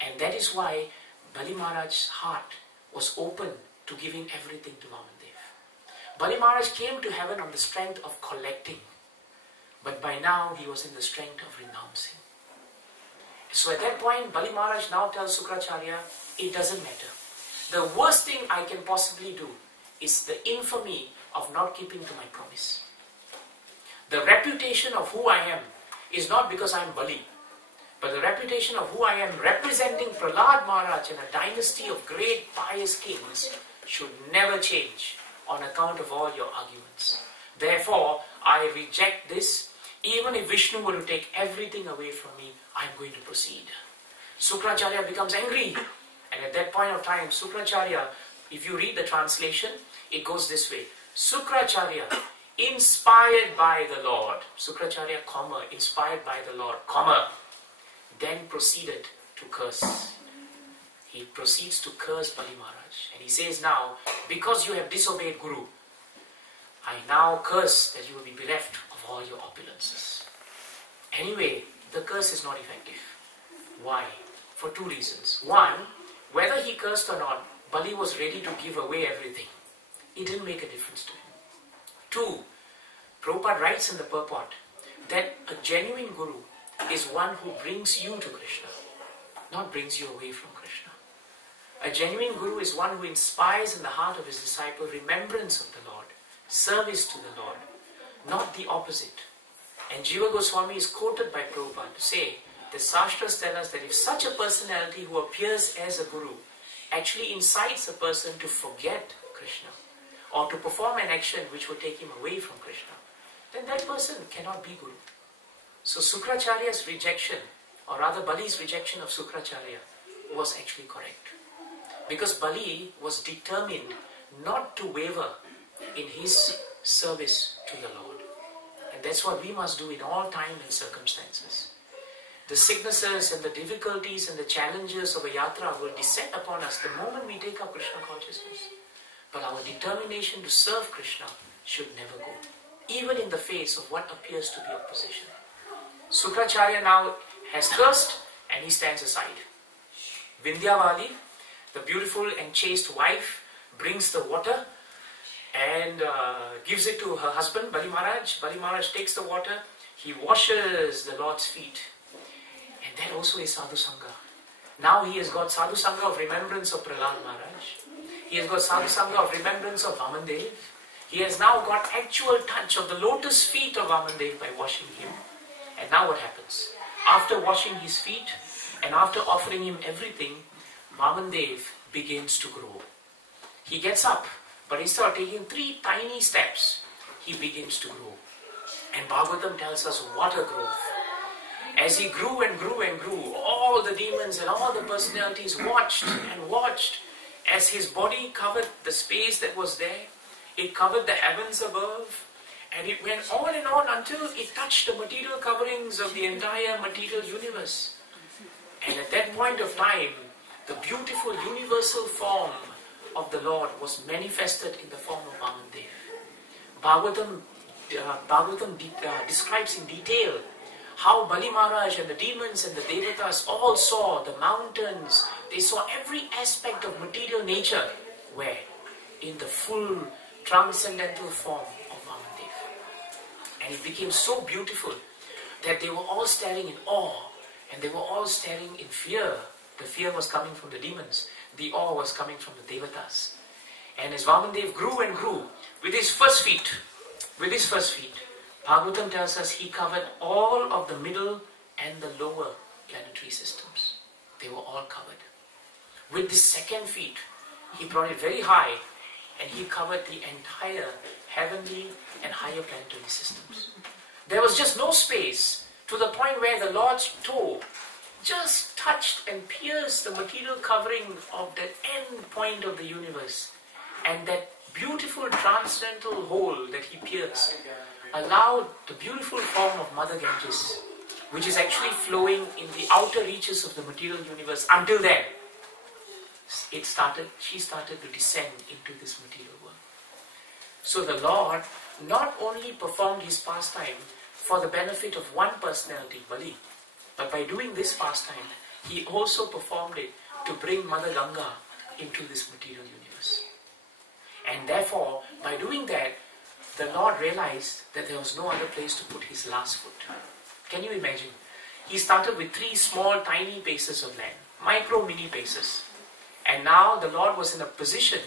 And that is why Bali Maharaj's heart was open to giving everything to Vamandev. Bali Maharaj came to heaven on the strength of collecting, but by now he was in the strength of renouncing. So at that point, Bali Maharaj now tells Sukracharya, it doesn't matter. The worst thing I can possibly do is the infamy of not keeping to my promise. The reputation of who I am is not because I am Bali, but the reputation of who I am representing Prahlad Maharaj and a dynasty of great pious kings should never change on account of all your arguments. Therefore, I reject this. Even if Vishnu were to take everything away from me, I am going to proceed. Sukracharya becomes angry. And at that point of time, Sukracharya, if you read the translation, it goes this way. Sukracharya, inspired by the Lord, Sukracharya, comma, inspired by the Lord, comma, then proceeded to curse. He proceeds to curse Bali Maharaj. And he says now, because you have disobeyed Guru, I now curse that you will be bereft of all your opulences. Anyway, the curse is not effective. Why? For two reasons. One, whether he cursed or not, Bali was ready to give away everything. It didn't make a difference to him. Two, Prabhupada writes in the purport that a genuine Guru is one who brings you to Krishna, not brings you away from Krishna. A genuine Guru is one who inspires in the heart of his disciple remembrance of the Lord, service to the Lord, not the opposite. And Jiva Goswami is quoted by Prabhupada to say that Shastras tell us that if such a personality who appears as a Guru actually incites a person to forget Krishna or to perform an action which will take him away from Krishna, then that person cannot be Guru. So Sukracharya's rejection, or rather Bali's rejection of Sukracharya, was actually correct. Because Bali was determined not to waver in his service to the Lord. And that's what we must do in all time and circumstances. The sicknesses and the difficulties and the challenges of a yatra will descend upon us the moment we take up Krishna consciousness. But our determination to serve Krishna should never go, even in the face of what appears to be opposition. Sukracharya now has cursed and he stands aside. Vindhyavali, the beautiful and chaste wife, brings the water and gives it to her husband, Bali Maharaj. Bali Maharaj takes the water, he washes the Lord's feet. And that also is sadhu sangha. Now he has got sadhu sangha of remembrance of Prahlad Maharaj. He has got sadhu sangha of remembrance of Vamandev. He has now got actual touch of the lotus feet of Vamandev by washing him. And now what happens? After washing his feet and after offering him everything, Vamandev begins to grow. He gets up, but instead of taking 3 tiny steps, he begins to grow. And Bhagavatam tells us what a growth. As he grew and grew and grew, all the demons and all the personalities watched and watched as his body covered the space that was there. It covered the heavens above, and it went on and on until it touched the material coverings of the entire material universe. And at that point of time, the beautiful universal form of the Lord was manifested in the form of Vamandev. Bhagavatam describes in detail how Bali Maharaj and the demons and the Devatas all saw the mountains. They saw every aspect of material nature. Where? In the full transcendental form of Vamandev. And it became so beautiful that they were all staring in awe and they were all staring in fear. The fear was coming from the demons. The awe was coming from the Devatas. And as Vamandev grew and grew, with his first feet, Bhagavatam tells us he covered all of the middle and the lower planetary systems. They were all covered. With the second feet, he brought it very high and he covered the entire heavenly and higher planetary systems. There was just no space to the point where the Lord's toe just touched and pierced the material covering of that end point of the universe. And that beautiful transcendental hole that he pierced allowed the beautiful form of Mother Ganges, which is actually flowing in the outer reaches of the material universe. Until then, she started to descend into this material world. So the Lord not only performed his pastime for the benefit of one personality, Bali, but by doing this pastime, he also performed it to bring Mother Ganga into this material universe. And therefore, by doing that, the Lord realized that there was no other place to put his last foot. Can you imagine? He started with 3 small, tiny paces of land, mini paces. And now the Lord was in a position,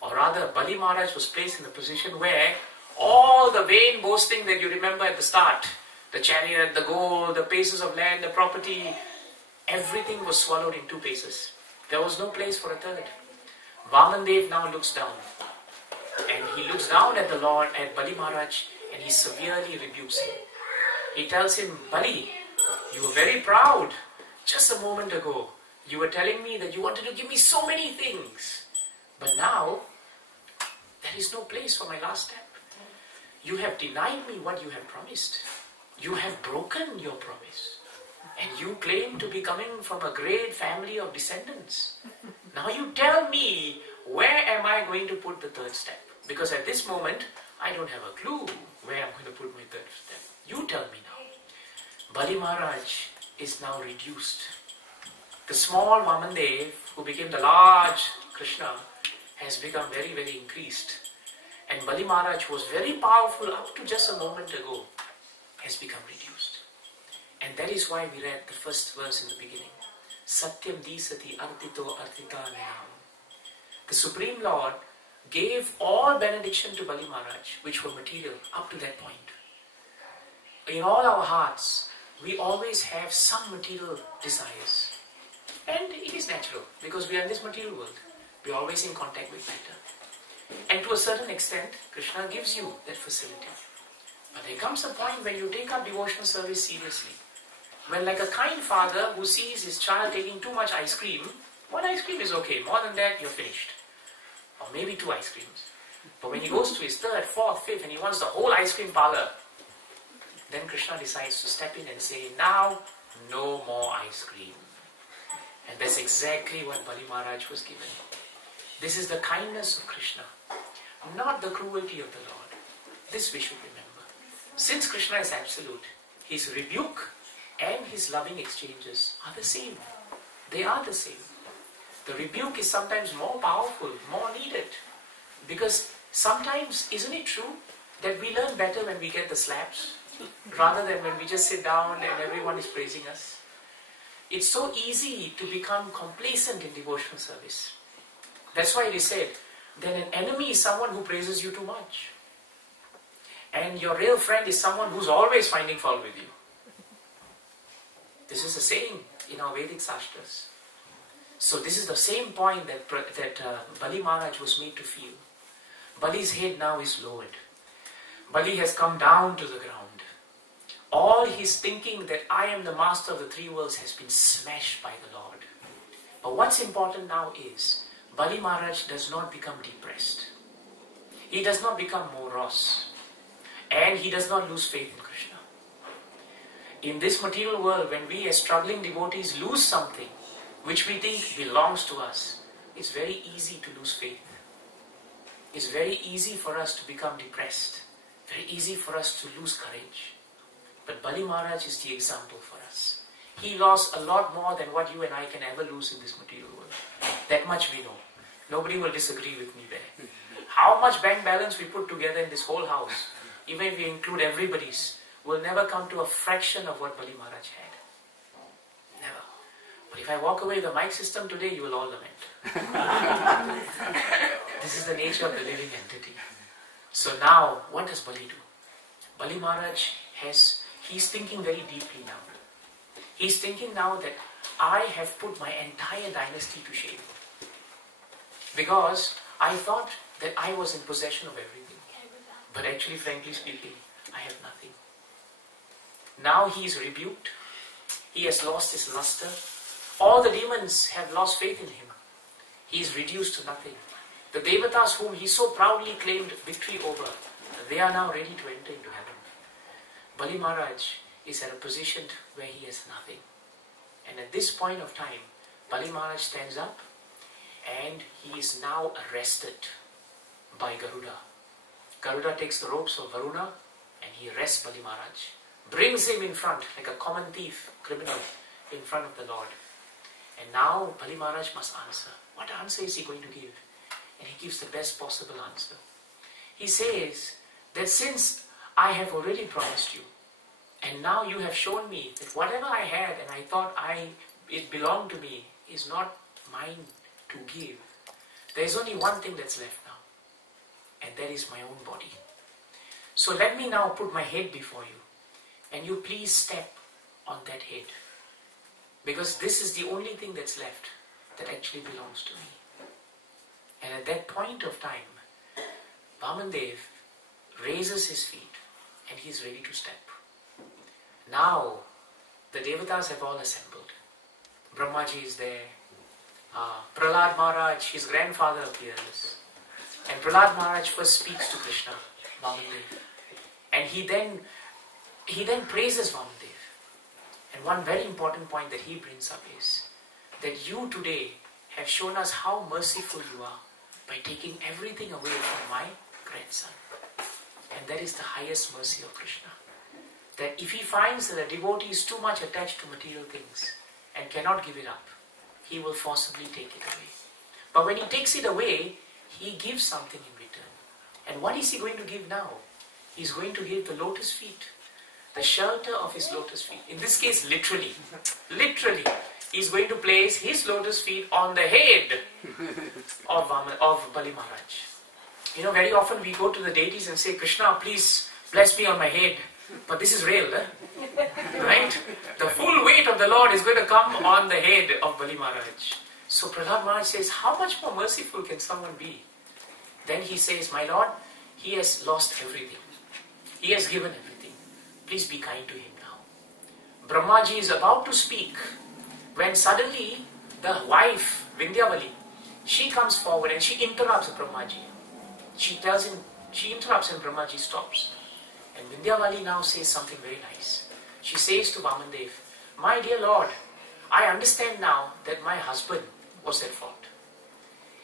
or rather Bali Maharaj was placed in a position where all the vain boasting that you remember at the start, the chariot, the gold, the paces of land, the property, everything was swallowed in 2 paces. There was no place for a third. Vamandev now looks down. And he looks down at the Lord, at Bali Maharaj, and he severely rebukes him. He tells him, Bali, you were very proud. Just a moment ago, you were telling me that you wanted to give me so many things. But now, there is no place for my last step. You have denied me what you have promised. You have broken your promise. And you claim to be coming from a great family of descendants. Now you tell me, where am I going to put the third step? Because at this moment, I don't have a clue where I'm going to put my third step. You tell me now. Bali Maharaj is now reduced. The small Vamandev, who became the large Krishna, has become very, very increased. And Bali Maharaj, who was very powerful up to just a moment ago, has become reduced. And that is why we read the first verse in the beginning. Satyam disati artito artitanayam. The Supreme Lord gave all benediction to Bali Maharaj, which were material up to that point. In all our hearts, we always have some material desires. And it is natural, because we are in this material world. We are always in contact with matter. And to a certain extent, Krishna gives you that facility. But there comes a point when you take up devotional service seriously. When, like a kind father who sees his child taking too much ice cream, 1 ice cream is okay, more than that, you're finished. Or maybe 2 ice creams. But when he goes to his 3rd, 4th, 5th, and he wants the whole ice cream parlor, then Krishna decides to step in and say, now, no more ice cream. And that's exactly what Bali Maharaj was given. This is the kindness of Krishna, not the cruelty of the Lord. This we should remember. Since Krishna is absolute, his rebuke and his loving exchanges are the same. They are the same. The rebuke is sometimes more powerful, more needed. Because sometimes, isn't it true that we learn better when we get the slaps rather than when we just sit down and everyone is praising us? It's so easy to become complacent in devotional service. That's why it is said that an enemy is someone who praises you too much. And your real friend is someone who's always finding fault with you. This is a saying in our Vedic Sastras. So this is the same point that Bali Maharaj was made to feel. Bali's head now is lowered. Bali has come down to the ground. All his thinking that I am the master of the three worlds has been smashed by the Lord. But what's important now is, Bali Maharaj does not become depressed. He does not become morose. And he does not lose faith in Krishna. In this material world, when we as struggling devotees lose something which we think belongs to us, it's very easy to lose faith. It's very easy for us to become depressed. Very easy for us to lose courage. But Bali Maharaj is the example for us. He lost a lot more than what you and I can ever lose in this material world. That much we know. Nobody will disagree with me there. How much bank balance we put together in this whole house, even if we include everybody's, will never come to a fraction of what Bali Maharaj had. Never. But if I walk away with the mic system today, you will all lament. This is the nature of the living entity. So now, what does Bali do? Bali Maharaj he's thinking very deeply now. He's thinking now that I have put my entire dynasty to shame. Because I thought that I was in possession of everything. But actually, frankly speaking, I have nothing. Now he is rebuked. He has lost his luster. All the demons have lost faith in him. He is reduced to nothing. The Devatas whom he so proudly claimed victory over, they are now ready to enter into heaven. Bali Maharaj is at a position where he has nothing. And at this point of time, Bali Maharaj stands up and he is now arrested by Garuda. Garuda takes the ropes of Varuna and he arrests Bali Maharaj. Brings him in front, like a common thief, criminal, in front of the Lord. And now Bali Maharaj must answer. What answer is he going to give? And he gives the best possible answer. He says that since I have already promised you, and now you have shown me that whatever I had and I thought it belonged to me is not mine to give. There is only one thing that's left now, and that is my own body. So let me now put my head before you, and you please step on that head, because this is the only thing that's left that actually belongs to me. And at that point of time, Vamandev raises his feet and he is ready to step. Now, the Devatas have all assembled. Brahmaji is there. Prahlad Maharaj, his grandfather, appears. And Prahlad Maharaj first speaks to Krishna, Vamandev. And he then praises Vamandev. And one very important point that he brings up is that you today have shown us how merciful you are by taking everything away from my grandson. And that is the highest mercy of Krishna. That if he finds that a devotee is too much attached to material things and cannot give it up, he will forcibly take it away. But when he takes it away, he gives something in return. And what is he going to give now? He's going to give the lotus feet, the shelter of his lotus feet. In this case, literally, he's going to place his lotus feet on the head of Bali Maharaj. You know, very often we go to the deities and say, Krishna, please bless me on my head. But this is real, right? The full weight of the Lord is going to come on the head of Bali Maharaj. So Prahlad Maharaj says, how much more merciful can someone be? Then he says, my Lord, he has lost everything. He has given everything. Please be kind to him now. Brahmaji is about to speak when suddenly the wife, Vindyavali, she comes forward and she interrupts Brahmaji. She interrupts and Brahmaji stops. And Vindyavali now says something very nice. She says to Vamandev, my dear Lord, I understand now that my husband was at fault.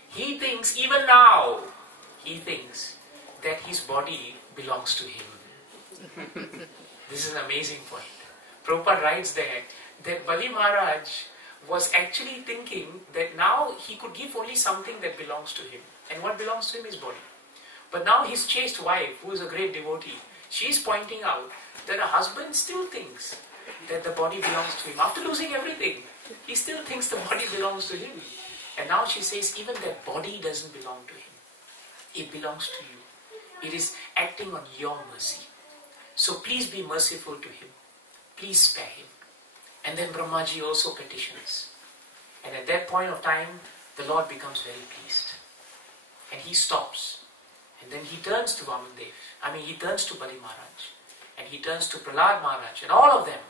He thinks, even now, he thinks that his body belongs to him. This is an amazing point. Prabhupada writes there that Bali Maharaj was actually thinking that now he could give only something that belongs to him. And what belongs to him is body. But now his chaste wife, who is a great devotee, she is pointing out that a husband still thinks that the body belongs to him. After losing everything, he still thinks the body belongs to him. And now she says, even that body doesn't belong to him. It belongs to you. It is acting on your mercy. So please be merciful to him. Please spare him. And then Brahmaji also petitions. And at that point of time, the Lord becomes very pleased. And he stops. And then he turns to Vamandev. He turns to Bali Maharaj. And he turns to Prahlad Maharaj and all of them.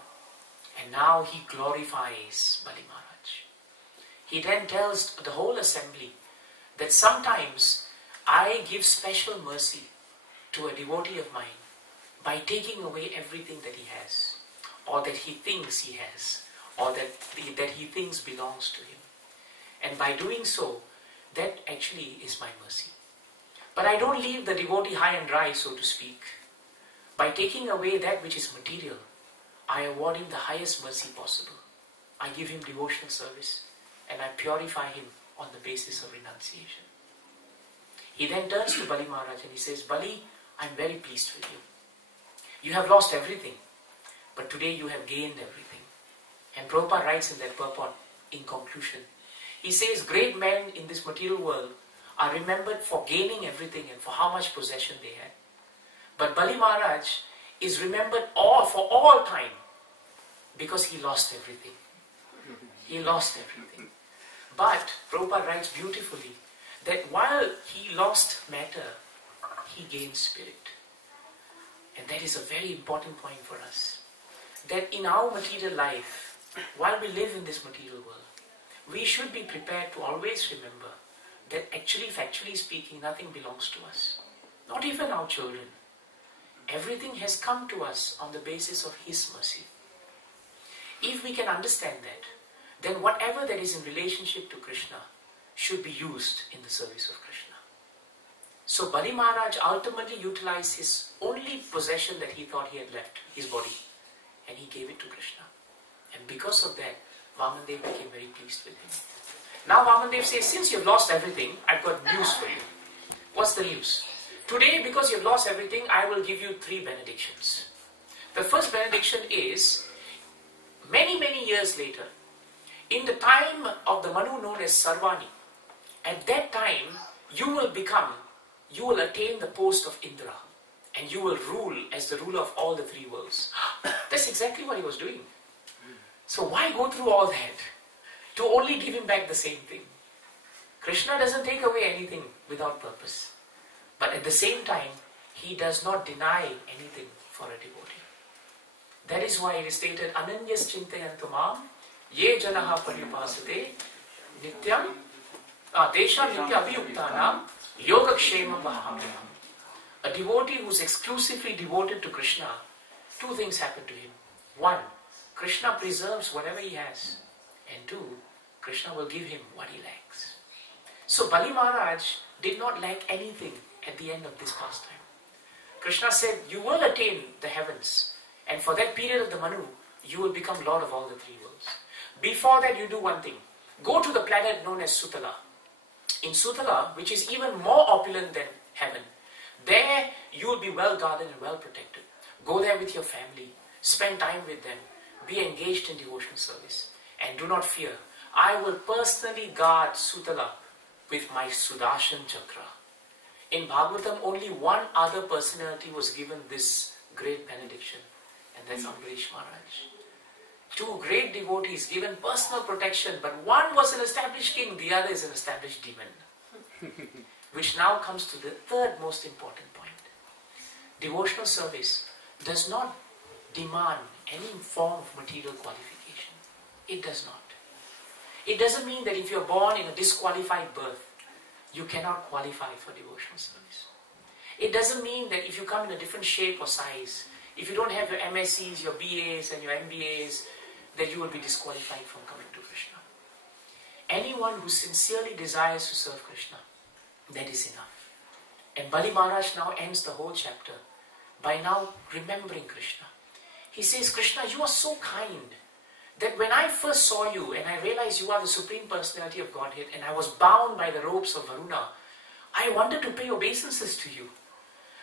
And now he glorifies Bali Maharaj. He then tells the whole assembly that sometimes I give special mercy to a devotee of mine by taking away everything that he has, or that he thinks he has, or that he thinks belongs to him. And by doing so, that actually is my mercy. But I don't leave the devotee high and dry, so to speak. By taking away that which is material, I award him the highest mercy possible. I give him devotional service, and I purify him on the basis of renunciation. He then turns to Bali Maharaj and he says, Bali, I'm very pleased with you. You have lost everything, but today you have gained everything. And Prabhupada writes in that purport, in conclusion, he says, great men in this material world are remembered for gaining everything and for how much possession they had. But Bali Maharaj is remembered for all time because he lost everything. He lost everything. But Prabhupada writes beautifully that while he lost matter, he gained spirit. And that is a very important point for us. That in our material life, while we live in this material world, we should be prepared to always remember that actually, factually speaking, nothing belongs to us. Not even our children. Everything has come to us on the basis of his mercy. If we can understand that, then whatever that is in relationship to Krishna should be used in the service of Krishna. So Bali Maharaj ultimately utilized his only possession that he thought he had left, his body, and he gave it to Krishna. And because of that, Vamandev became very pleased with him. Now Vamandev says, since you've lost everything, I've got news for you. What's the news? Today, because you've lost everything, I will give you 3 benedictions. The first benediction is, many, many years later, in the time of the Manu known as Sarvani, at that time, you will attain the post of Indra, and you will rule as the ruler of all the 3 worlds. That's exactly what he was doing. So why go through all that to only give him back the same thing? Krishna doesn't take away anything without purpose. But at the same time, he does not deny anything for a devotee. That is why it is stated, Ananyas chintayantu mam, ye janaha paripasate, nityam, desha nitya abhiyuktanam, yogakshemam vahamyam. A devotee who is exclusively devoted to Krishna, 2 things happen to him. 1, Krishna preserves whatever he has. And 2, Krishna will give him what he lacks. So Bali Maharaj did not lack anything at the end of this pastime. Krishna said, you will attain the heavens, and for that period of the Manu, you will become Lord of all the 3 worlds. Before that, you do one thing. Go to the planet known as Sutala. In Sutala, which is even more opulent than heaven, there you will be well guarded and well protected. Go there with your family, spend time with them, be engaged in devotional service, and do not fear. I will personally guard Sutala with my Sudarshan Chakra. In Bhagavatam, only one other personality was given this great benediction, and that's Ambarish Maharaj. 2 great devotees given personal protection, but one was an established king, the other is an established demon. Which now comes to the 3rd most important point. Devotional service does not demand any form of material qualification. It does not. It doesn't mean that if you're born in a disqualified birth, you cannot qualify for devotional service. It doesn't mean that if you come in a different shape or size, if you don't have your MScs, your BAs and your MBAs, that you will be disqualified from coming to Krishna. Anyone who sincerely desires to serve Krishna, that is enough. And Bali Maharaj now ends the whole chapter by now remembering Krishna. He says, Krishna, you are so kind that when I first saw you and I realized you are the Supreme Personality of Godhead and I was bound by the ropes of Varuna, I wanted to pay obeisances to you.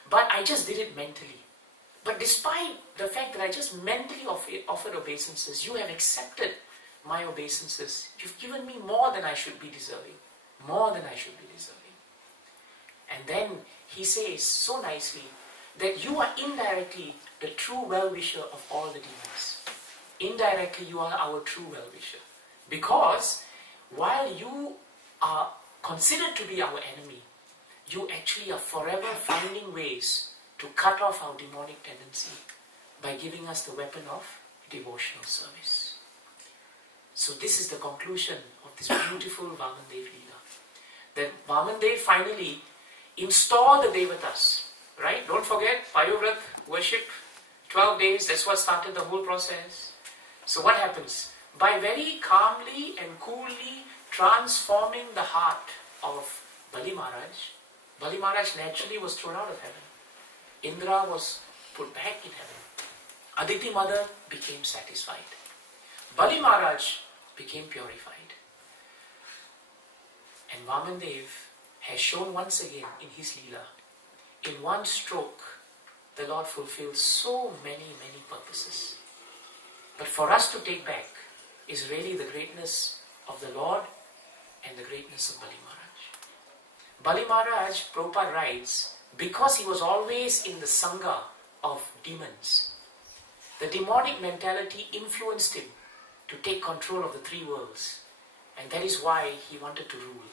But I just did it mentally. But despite the fact that I just mentally offered obeisances, you have accepted my obeisances. You've given me more than I should be deserving. More than I should be deserving. And then he says so nicely that you are indirectly the true well-wisher of all the demons. Indirectly, you are our true well-wisher. Because while you are considered to be our enemy, you actually are forever finding ways to cut off our demonic tendency by giving us the weapon of devotional service. So this is the conclusion of this beautiful Vamandev Leela. That Vamandev finally installed the Devatas. Right? Don't forget, Payovrat, worship, 12 days, that's what started the whole process. So what happens? By very calmly and coolly transforming the heart of Bali Maharaj naturally was thrown out of heaven. Indra was put back in heaven. Aditi Mother became satisfied. Bali Maharaj became purified. And Vamandev has shown once again in his Leela, in one stroke, the Lord fulfills so many purposes. But for us to take back is really the greatness of the Lord and the greatness of Bali Maharaj. Bali Maharaj, Prabhupada writes, because he was always in the Sangha of demons, the demonic mentality influenced him to take control of the three worlds. And that is why he wanted to rule.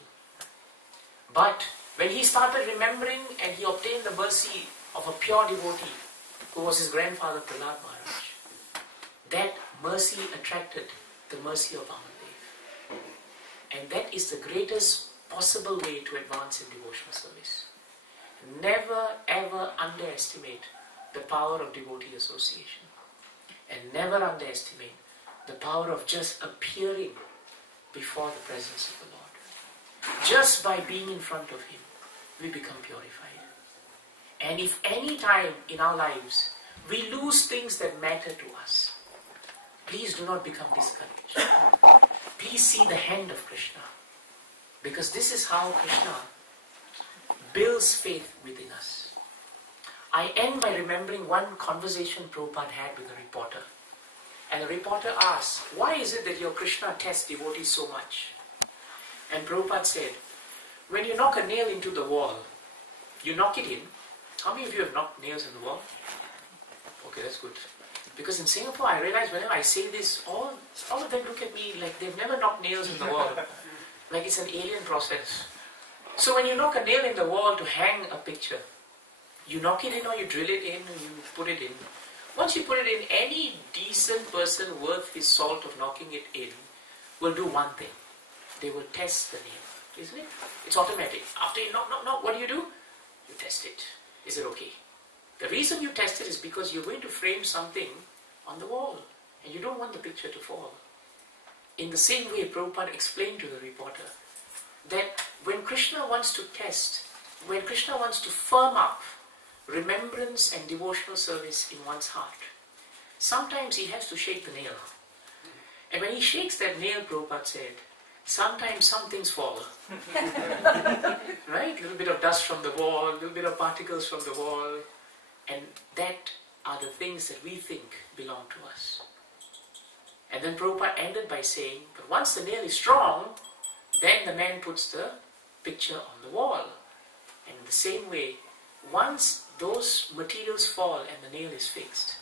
But when he started remembering and he obtained the mercy of a pure devotee, who was his grandfather Prahlad Maharaj, that mercy attracted the mercy of Vamandev. And that is the greatest possible way to advance in devotional service. Never ever underestimate the power of devotee association. And never underestimate the power of just appearing before the presence of the Lord. Just by being in front of Him, we become purified. And if any time in our lives we lose things that matter to us, please do not become discouraged. Please see the hand of Krishna. Because this is how Krishna builds faith within us. I end by remembering one conversation Prabhupada had with a reporter. And the reporter asked, why is it that your Krishna tests devotees so much? And Prabhupada said, when you knock a nail into the wall, you knock it in. How many of you have knocked nails in the wall? Okay, that's good. Because in Singapore, I realize whenever I say this, all of them look at me like they've never knocked nails in the wall. Like it's an alien process. So when you knock a nail in the wall to hang a picture, you knock it in or you drill it in or you put it in. Once you put it in, any decent person worth his salt of knocking it in will do one thing. They will test the nail, isn't it? It's automatic. After you knock, what do? You test it. Is it okay? The reason you test it is because you're going to frame something on the wall and you don't want the picture to fall. In the same way, Prabhupada explained to the reporter that when Krishna wants to test, when Krishna wants to firm up remembrance and devotional service in one's heart, sometimes he has to shake the nail. And when he shakes that nail, Prabhupada said, sometimes some things fall. Right? A little bit of dust from the wall, a little bit of particles from the wall. And that are the things that we think belong to us. And then Prabhupada ended by saying, but once the nail is strong, then the man puts the picture on the wall. And in the same way, once those materials fall and the nail is fixed,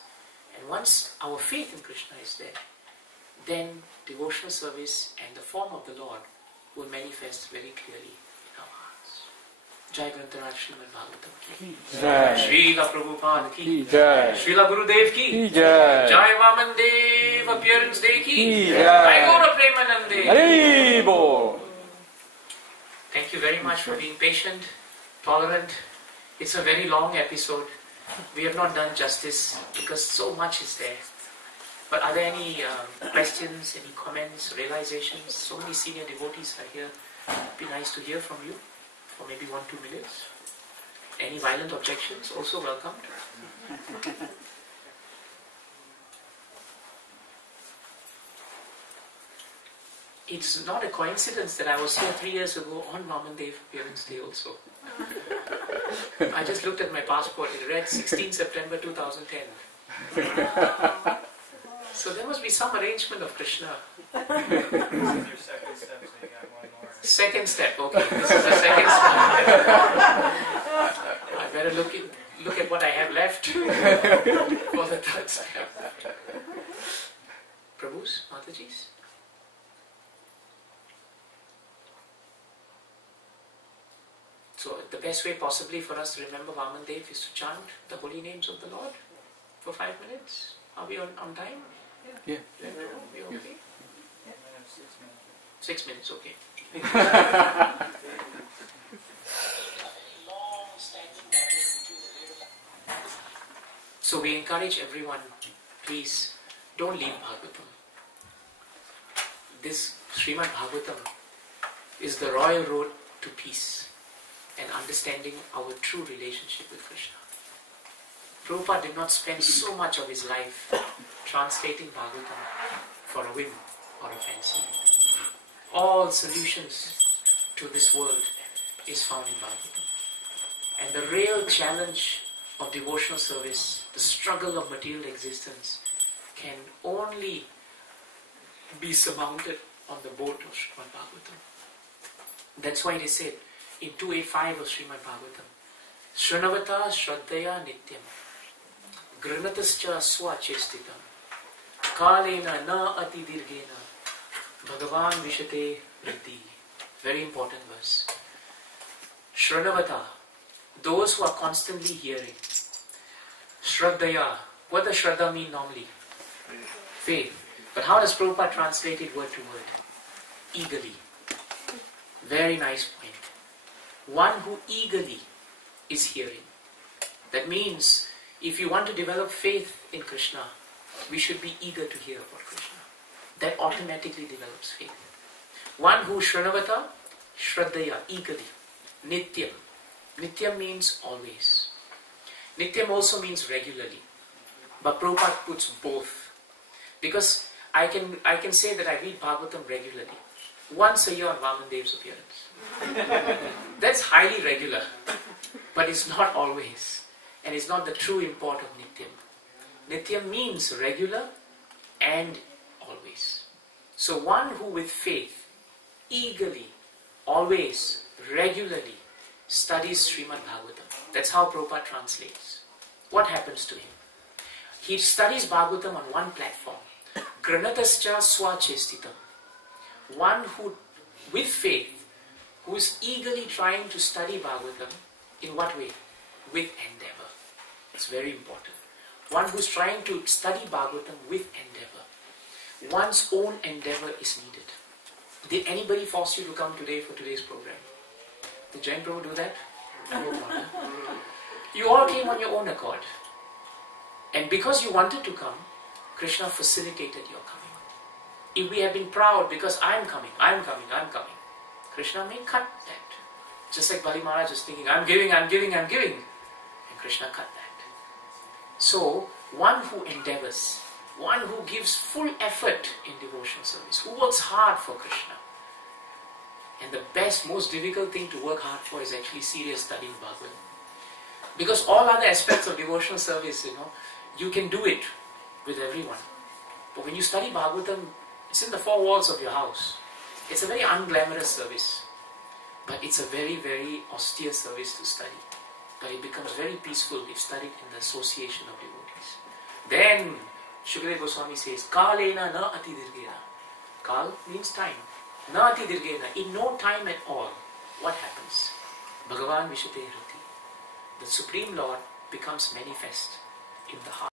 and once our faith in Krishna is there, then devotional service and the form of the Lord will manifest very clearly in our hearts. Jai Grantaraj Srimad Bhagavatam ki Jai. Srila Prabhupada ki Jai. Srila Gurudev ki Jai. Jai Vamandev Appearance Day ki Jai. Jai Gaura Premanande. Haribo. Thank you very much for being patient, tolerant. It's a very long episode. We have not done justice because so much is there. But are there any questions, any comments, realizations? So many senior devotees are here. It'd be nice to hear from you for maybe 1-2 minutes. Any violent objections? Also welcomed. It's not a coincidence that I was here 3 years ago on Vamandev Appearance Day also. I just looked at my passport. It read 16 September 2010. So there must be some arrangement of Krishna. This is your second step, so you got one more. Second step, okay. This is the second step. for the third time. Prabhus, Matajis? So the best way possibly for us to remember Vamandev is to chant the holy names of the Lord for 5 minutes. Are we on time? Yeah. We okay? 6 minutes, okay. So we encourage everyone, please don't leave Bhagavatam. This Srimad Bhagavatam is the royal road to peace and understanding our true relationship with Krishna. Prabhupada did not spend so much of his life translating Bhagavatam for a whim or a fancy. All solutions to this world is found in Bhagavatam. And the real challenge of devotional service, the struggle of material existence, can only be surmounted on the boat of Srimad Bhagavatam. That's why it is said in 285 of Srimad Bhagavatam, Shranavata Shraddhaya Nityam Granatascha Swachestitam Kalena Na Ati Dirgena Bhagavan Vishate Riddhi. Very important verse. Shranavata, those who are constantly hearing. Shraddhaya, what does Shraddha mean normally? Faith. But how does Prabhupada translate it word to word? Eagerly. Very nice point. One who eagerly is hearing. That means if you want to develop faith in Krishna, we should be eager to hear about Krishna. That automatically develops faith. One who Shranavata, Shraddhaya, eagerly. Nityam. Nityam means always. Nityam also means regularly. But Prabhupada puts both. Because I can say that I read Bhagavatam regularly. Once a year on Vamandeva's appearance. That's highly regular. But it's not always. And it's not the true import of Nityam. Nityam means regular and always. So one who with faith, eagerly, always, regularly studies Srimad Bhagavatam. That's how Prabhupada translates. What happens to him? He studies Bhagavatam on one platform. Granatascha Swachestitam. One who, with faith, who is eagerly trying to study Bhagavatam, in what way? With endeavor. It's very important. One who is trying to study Bhagavatam with endeavor. One's own endeavor is needed. Did anybody force you to come today for today's program? Did Jayanths Prabhu do that? I hope not. You all came on your own accord. And because you wanted to come, Krishna facilitated your coming. If we had been proud because I'm coming, Krishna may cut that. Just like Bali Maharaj was thinking, I'm giving. And Krishna cut that. So, one who endeavors, one who gives full effort in devotional service, who works hard for Krishna. And the best, most difficult thing to work hard for is actually serious studying Bhagavatam. Because all other aspects of devotional service, you can do it with everyone. But when you study Bhagavatam, it's in the four walls of your house. It's a very unglamorous service. But it's a very, very austere service to study. But it becomes very peaceful if studied in the association of devotees. Then, Shukadeva Goswami says, Kalena na ati dirgena. Kal means time. Na ati dirgena. In no time at all, what happens? Bhagavan Vishate Rati. The Supreme Lord becomes manifest in the heart.